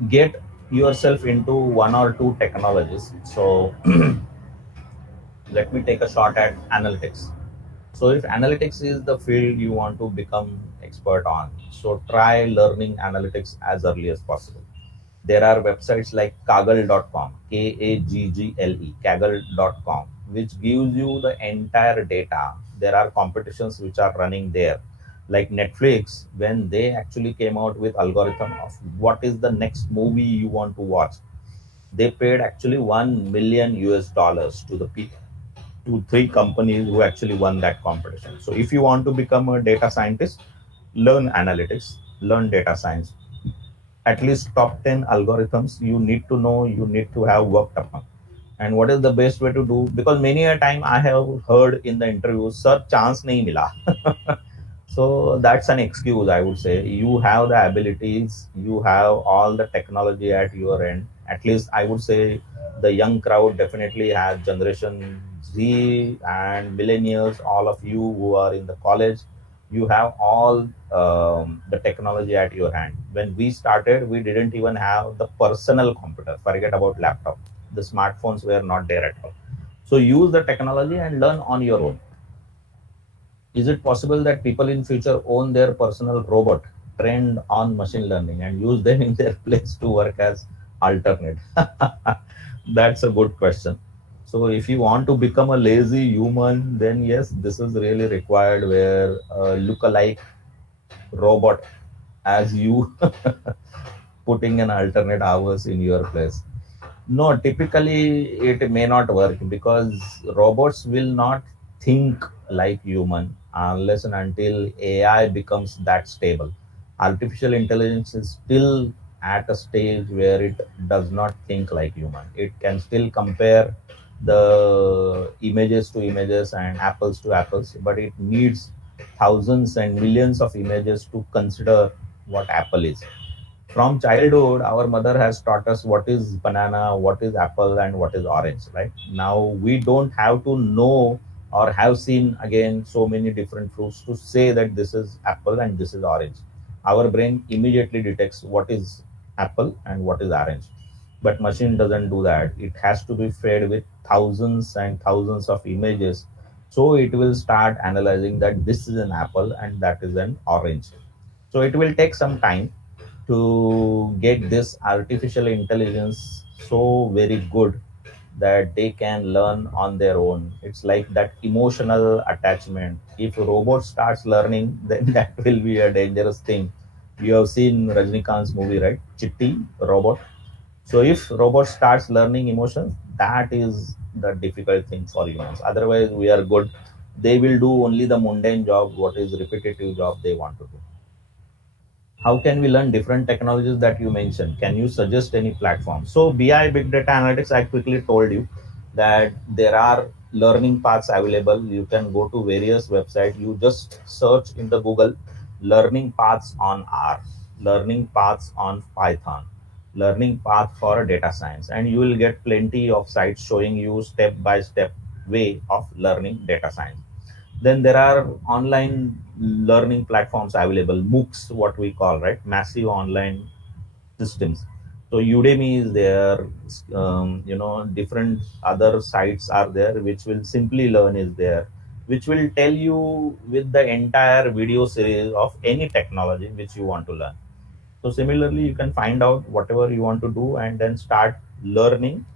get yourself into one or two technologies. So let me take a shot at analytics. So if analytics is the field you want to become expert on, so try learning analytics as early as possible. There are websites like kaggle.com, Kaggle, kaggle.com, which gives you the entire data. There are competitions which are running there. Like Netflix, when they actually came out with algorithm of what is the next movie you want to watch, they paid actually 1 million US dollars to the people, to three companies who actually won that competition. So if you want to become a data scientist, learn analytics, learn data science. At least top 10 algorithms you need to know, you need to have worked upon. And what is the best way to do? Because many a time I have heard in the interviews, sir, chance nahi mila. So that's an excuse, I would say. You have the abilities, you have all the technology at your end. At least I would say the young crowd definitely has Generation Z and millennials, all of you who are in the college, you have all the technology at your hand. When we started, we didn't even have the personal computer. Forget about laptop. The smartphones were not there at all. So use the technology and learn on your own. Is it possible that people in future own their personal robot trained on machine learning and use them in their place to work as alternate? That's a good question. So if you want to become a lazy human, then yes, this is really required, where look-alike robot as you putting an alternate hours in your place. No, typically it may not work, because robots will not think like human unless and until AI becomes that stable. Artificial intelligence is still at a stage where it does not think like human. It can still compare the images to images and apples to apples, but it needs thousands and millions of images to consider what apple is. From childhood, our mother has taught us what is banana, what is apple, and what is orange. Right now, we don't have to know or have seen again so many different fruits to say that this is apple and this is orange. Our brain immediately detects what is apple and what is orange. But machine doesn't do that. It has to be fed with thousands and thousands of images, so it will start analyzing that this is an apple and that is an orange. So it will take some time to get this artificial intelligence so very good that they can learn on their own. It's like that emotional attachment. If a robot starts learning, then that will be a dangerous thing. You have seen Rajnikant's movie, right? Chitti, robot. So if robot starts learning emotions, That is the difficult thing for humans. Otherwise we are good. They will do only the mundane job, what is repetitive job they want to do. How can we learn different technologies that you mentioned? Can you suggest any platform? So BI, big data analytics, I quickly told you that there are learning paths available. You can go to various websites. You just search in the Google learning paths on R, learning paths on Python, learning path for data science, and you will get plenty of sites showing you step by step way of learning data science. Then there are online learning platforms available, MOOCs, what we call, right? Massive online systems. So Udemy is there, different other sites are there, which will simply learn is there, which will tell you with the entire video series of any technology which you want to learn. So similarly, you can find out whatever you want to do and then start learning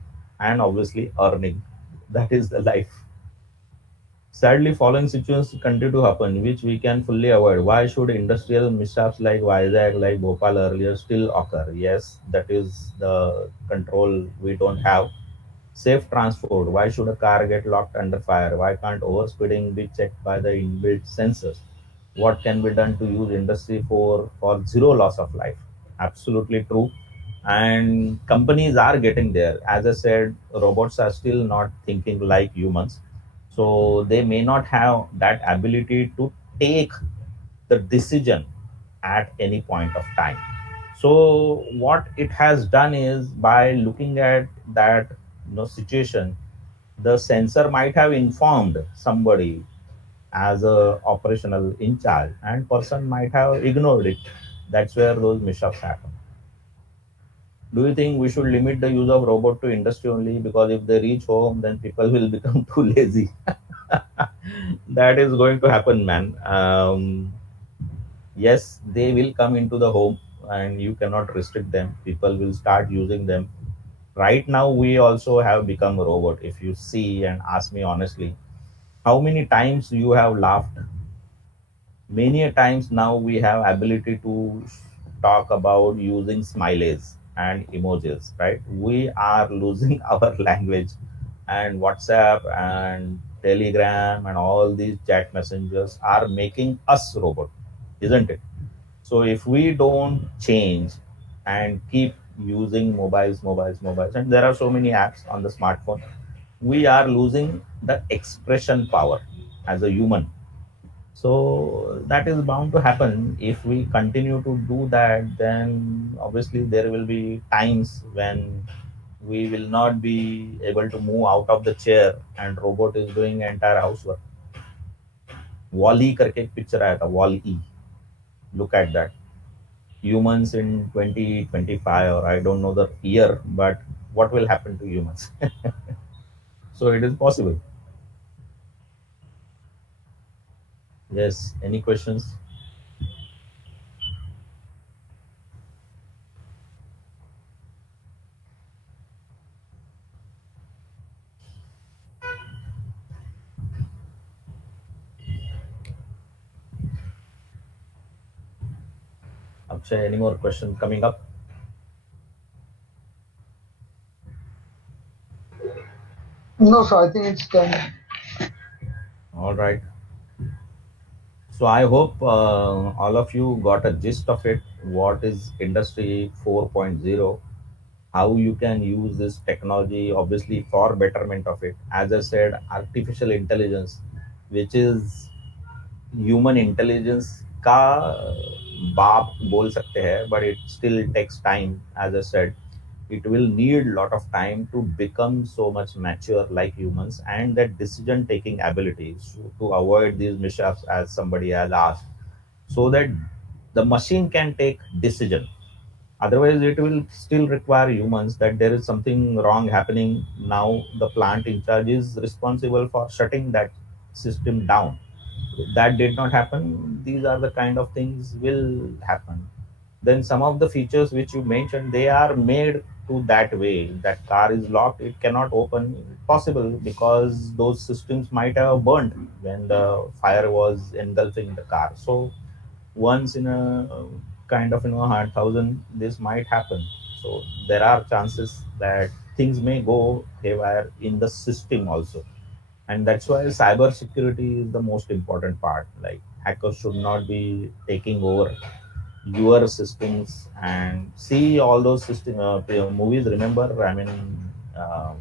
and obviously earning. That is the life. Sadly, following situations continue to happen, which we can fully avoid. Why should industrial mishaps like Vizag, like Bhopal earlier, still occur? Yes, that is the control we don't have. Safe transport. Why should a car get locked under fire? Why can't overspeeding be checked by the inbuilt sensors? What can be done to use industry for zero loss of life? Absolutely true. And companies are getting there. As I said, robots are still not thinking like humans. So they may not have that ability to take the decision at any point of time. So what it has done is by looking at that situation, the sensor might have informed somebody as a operational in charge, and person might have ignored it. That's where those mishaps happen. Do you think we should limit the use of robot to industry only? Because if they reach home, then people will become too lazy. That is going to happen, man. Yes, they will come into the home, and you cannot restrict them. People will start using them. Right now, we also have become a robot. If you see and ask me honestly, how many times you have laughed? Many a times now we have ability to talk about using smileys and emojis, right? We are losing our language, and WhatsApp and Telegram and all these chat messengers are making us robot, isn't it? So if we don't change and keep using mobiles, and there are so many apps on the smartphone, we are losing the expression power as a human. So that is bound to happen. If we continue to do that, then obviously there will be times when we will not be able to move out of the chair and robot is doing entire housework. Wall-E करके एक picture आया था, Wall-E. Look at that. Humans in 2025, or I don't know the year, but what will happen to humans? So it is possible. Yes. Any questions? Akshay, any more questions coming up? No, sir, I think it's done. All right. So I hope all of you got a gist of it. What is Industry 4.0? How you can use this technology, obviously, for betterment of it. As I said, artificial intelligence, which is human intelligence का बाप बोल सकते हैं, but it still takes time. As I said, it will need lot of time to become so much mature like humans, and that decision taking abilities to avoid these mishaps as somebody has asked, so that the machine can take decision. Otherwise it will still require humans, that there is something wrong happening. Now the plant in charge is responsible for shutting that system down. If that did not happen, these are the kind of things will happen. Then some of the features which you mentioned, they are made to that way. That car is locked, it cannot open. Possible because those systems might have burnt when the fire was engulfing the car. So once in a kind of 100,000, this might happen. So there are chances that things may go haywire in the system also. And that's why cyber security is the most important part. Like, hackers should not be taking over your systems. And see all those system movies, remember, I mean, um,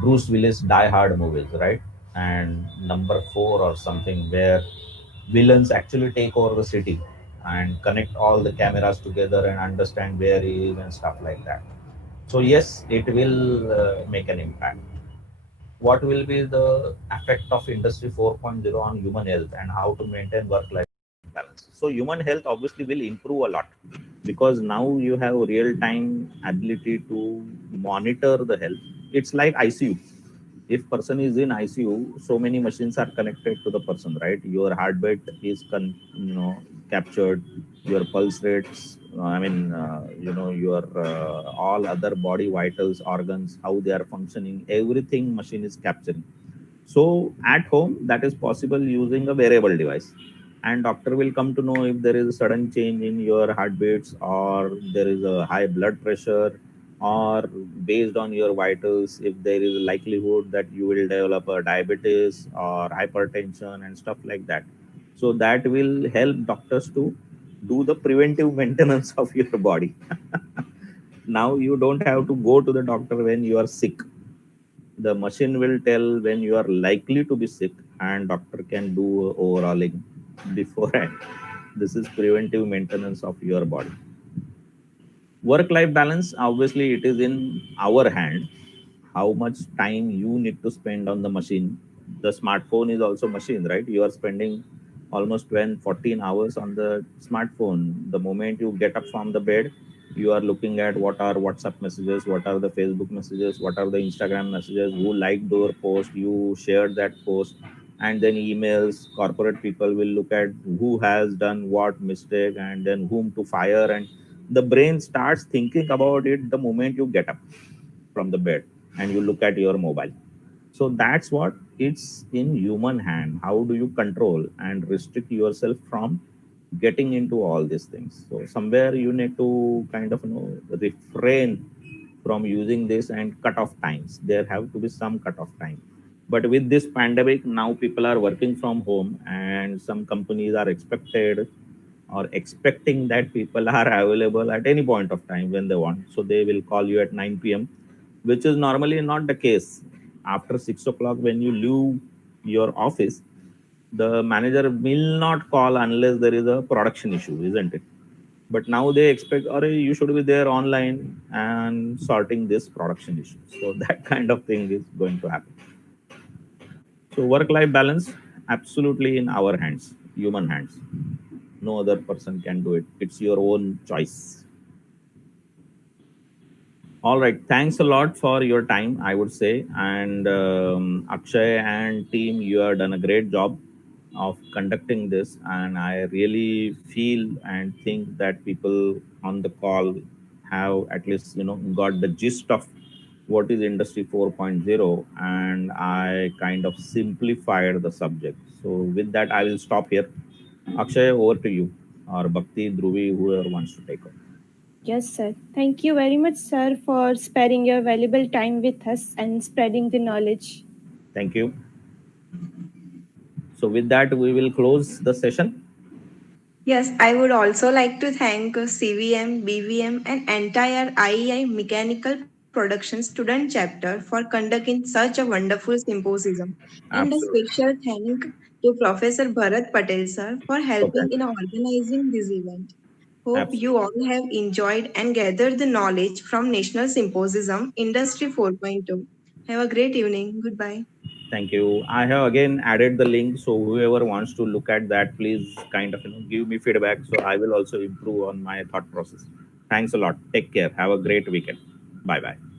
Bruce Willis Die Hard movies, right? And number 4 or something, where villains actually take over the city and connect all the cameras together and understand where he is and stuff like that. So yes, it will make an impact. What will be the effect of Industry 4.0 on human health and how to maintain work-life balance? So human health obviously will improve a lot, because now you have real-time ability to monitor the health. It's like ICU. If person is in ICU, so many machines are connected to the person, right? Your heartbeat is captured, your pulse rates, your all other body vitals, organs, how they are functioning, everything machine is capturing. So at home, that is possible using a wearable device, and doctor will come to know if there is a sudden change in your heartbeats, or there is a high blood pressure, or based on your vitals, if there is a likelihood that you will develop a diabetes or hypertension and stuff like that. So that will help doctors to do the preventive maintenance of your body. Now you don't have to go to the doctor when you are sick. The machine will tell when you are likely to be sick, and doctor can do overhauling beforehand. This is preventive maintenance of your body. Work life balance, obviously it is in our hand, how much time you need to spend on the machine. The smartphone is also machine, right? You are spending almost 12 14 hours on the smartphone. The moment you get up from the bed, you are looking at what are WhatsApp messages, what are the Facebook messages, what are the Instagram messages, who liked your post, you shared that post. And then emails, corporate people will look at who has done what mistake and then whom to fire. And the brain starts thinking about it the moment you get up from the bed and you look at your mobile. So that's what it's in human hand. How do you control and restrict yourself from getting into all these things? So somewhere you need to kind of refrain from using this and cut off times. There have to be some cut off time. But with this pandemic, now people are working from home, and some companies are expected or expecting that people are available at any point of time when they want. So they will call you at 9 p.m., which is normally not the case. After 6 o'clock, when you leave your office, the manager will not call unless there is a production issue, isn't it? But now they expect, or you should be there online and sorting this production issue. So that kind of thing is going to happen. So work-life balance, absolutely in our hands, human hands. No other person can do it. It's your own choice. All right. Thanks a lot for your time, I would say. And Akshay and team, you have done a great job of conducting this. And I really feel and think that people on the call have at least, got the gist of what is Industry 4.0. And I kind of simplified the subject. So with that, I will stop here. Akshay, over to you, or Bhakti, Dhruvi, whoever wants to take over. Yes, sir. Thank you very much, sir, for sparing your valuable time with us and spreading the knowledge. Thank you. So with that, we will close the session. Yes, I would also like to thank CVM, BVM, and entire IEI Mechanical Production student chapter for conducting such a wonderful symposium. And a Absolutely. special thank to Professor Bharat Patel sir for Okay. helping in organizing this event. Hope you Absolutely. all have enjoyed and gathered the knowledge from National Symposium Industry 4.2. Have a great evening. Goodbye. Thank you. I have again added the link, so whoever wants to look at that, please kind of give me feedback, so I will also improve on my thought process. Thanks a lot. Take care. Have a great weekend. Bye bye.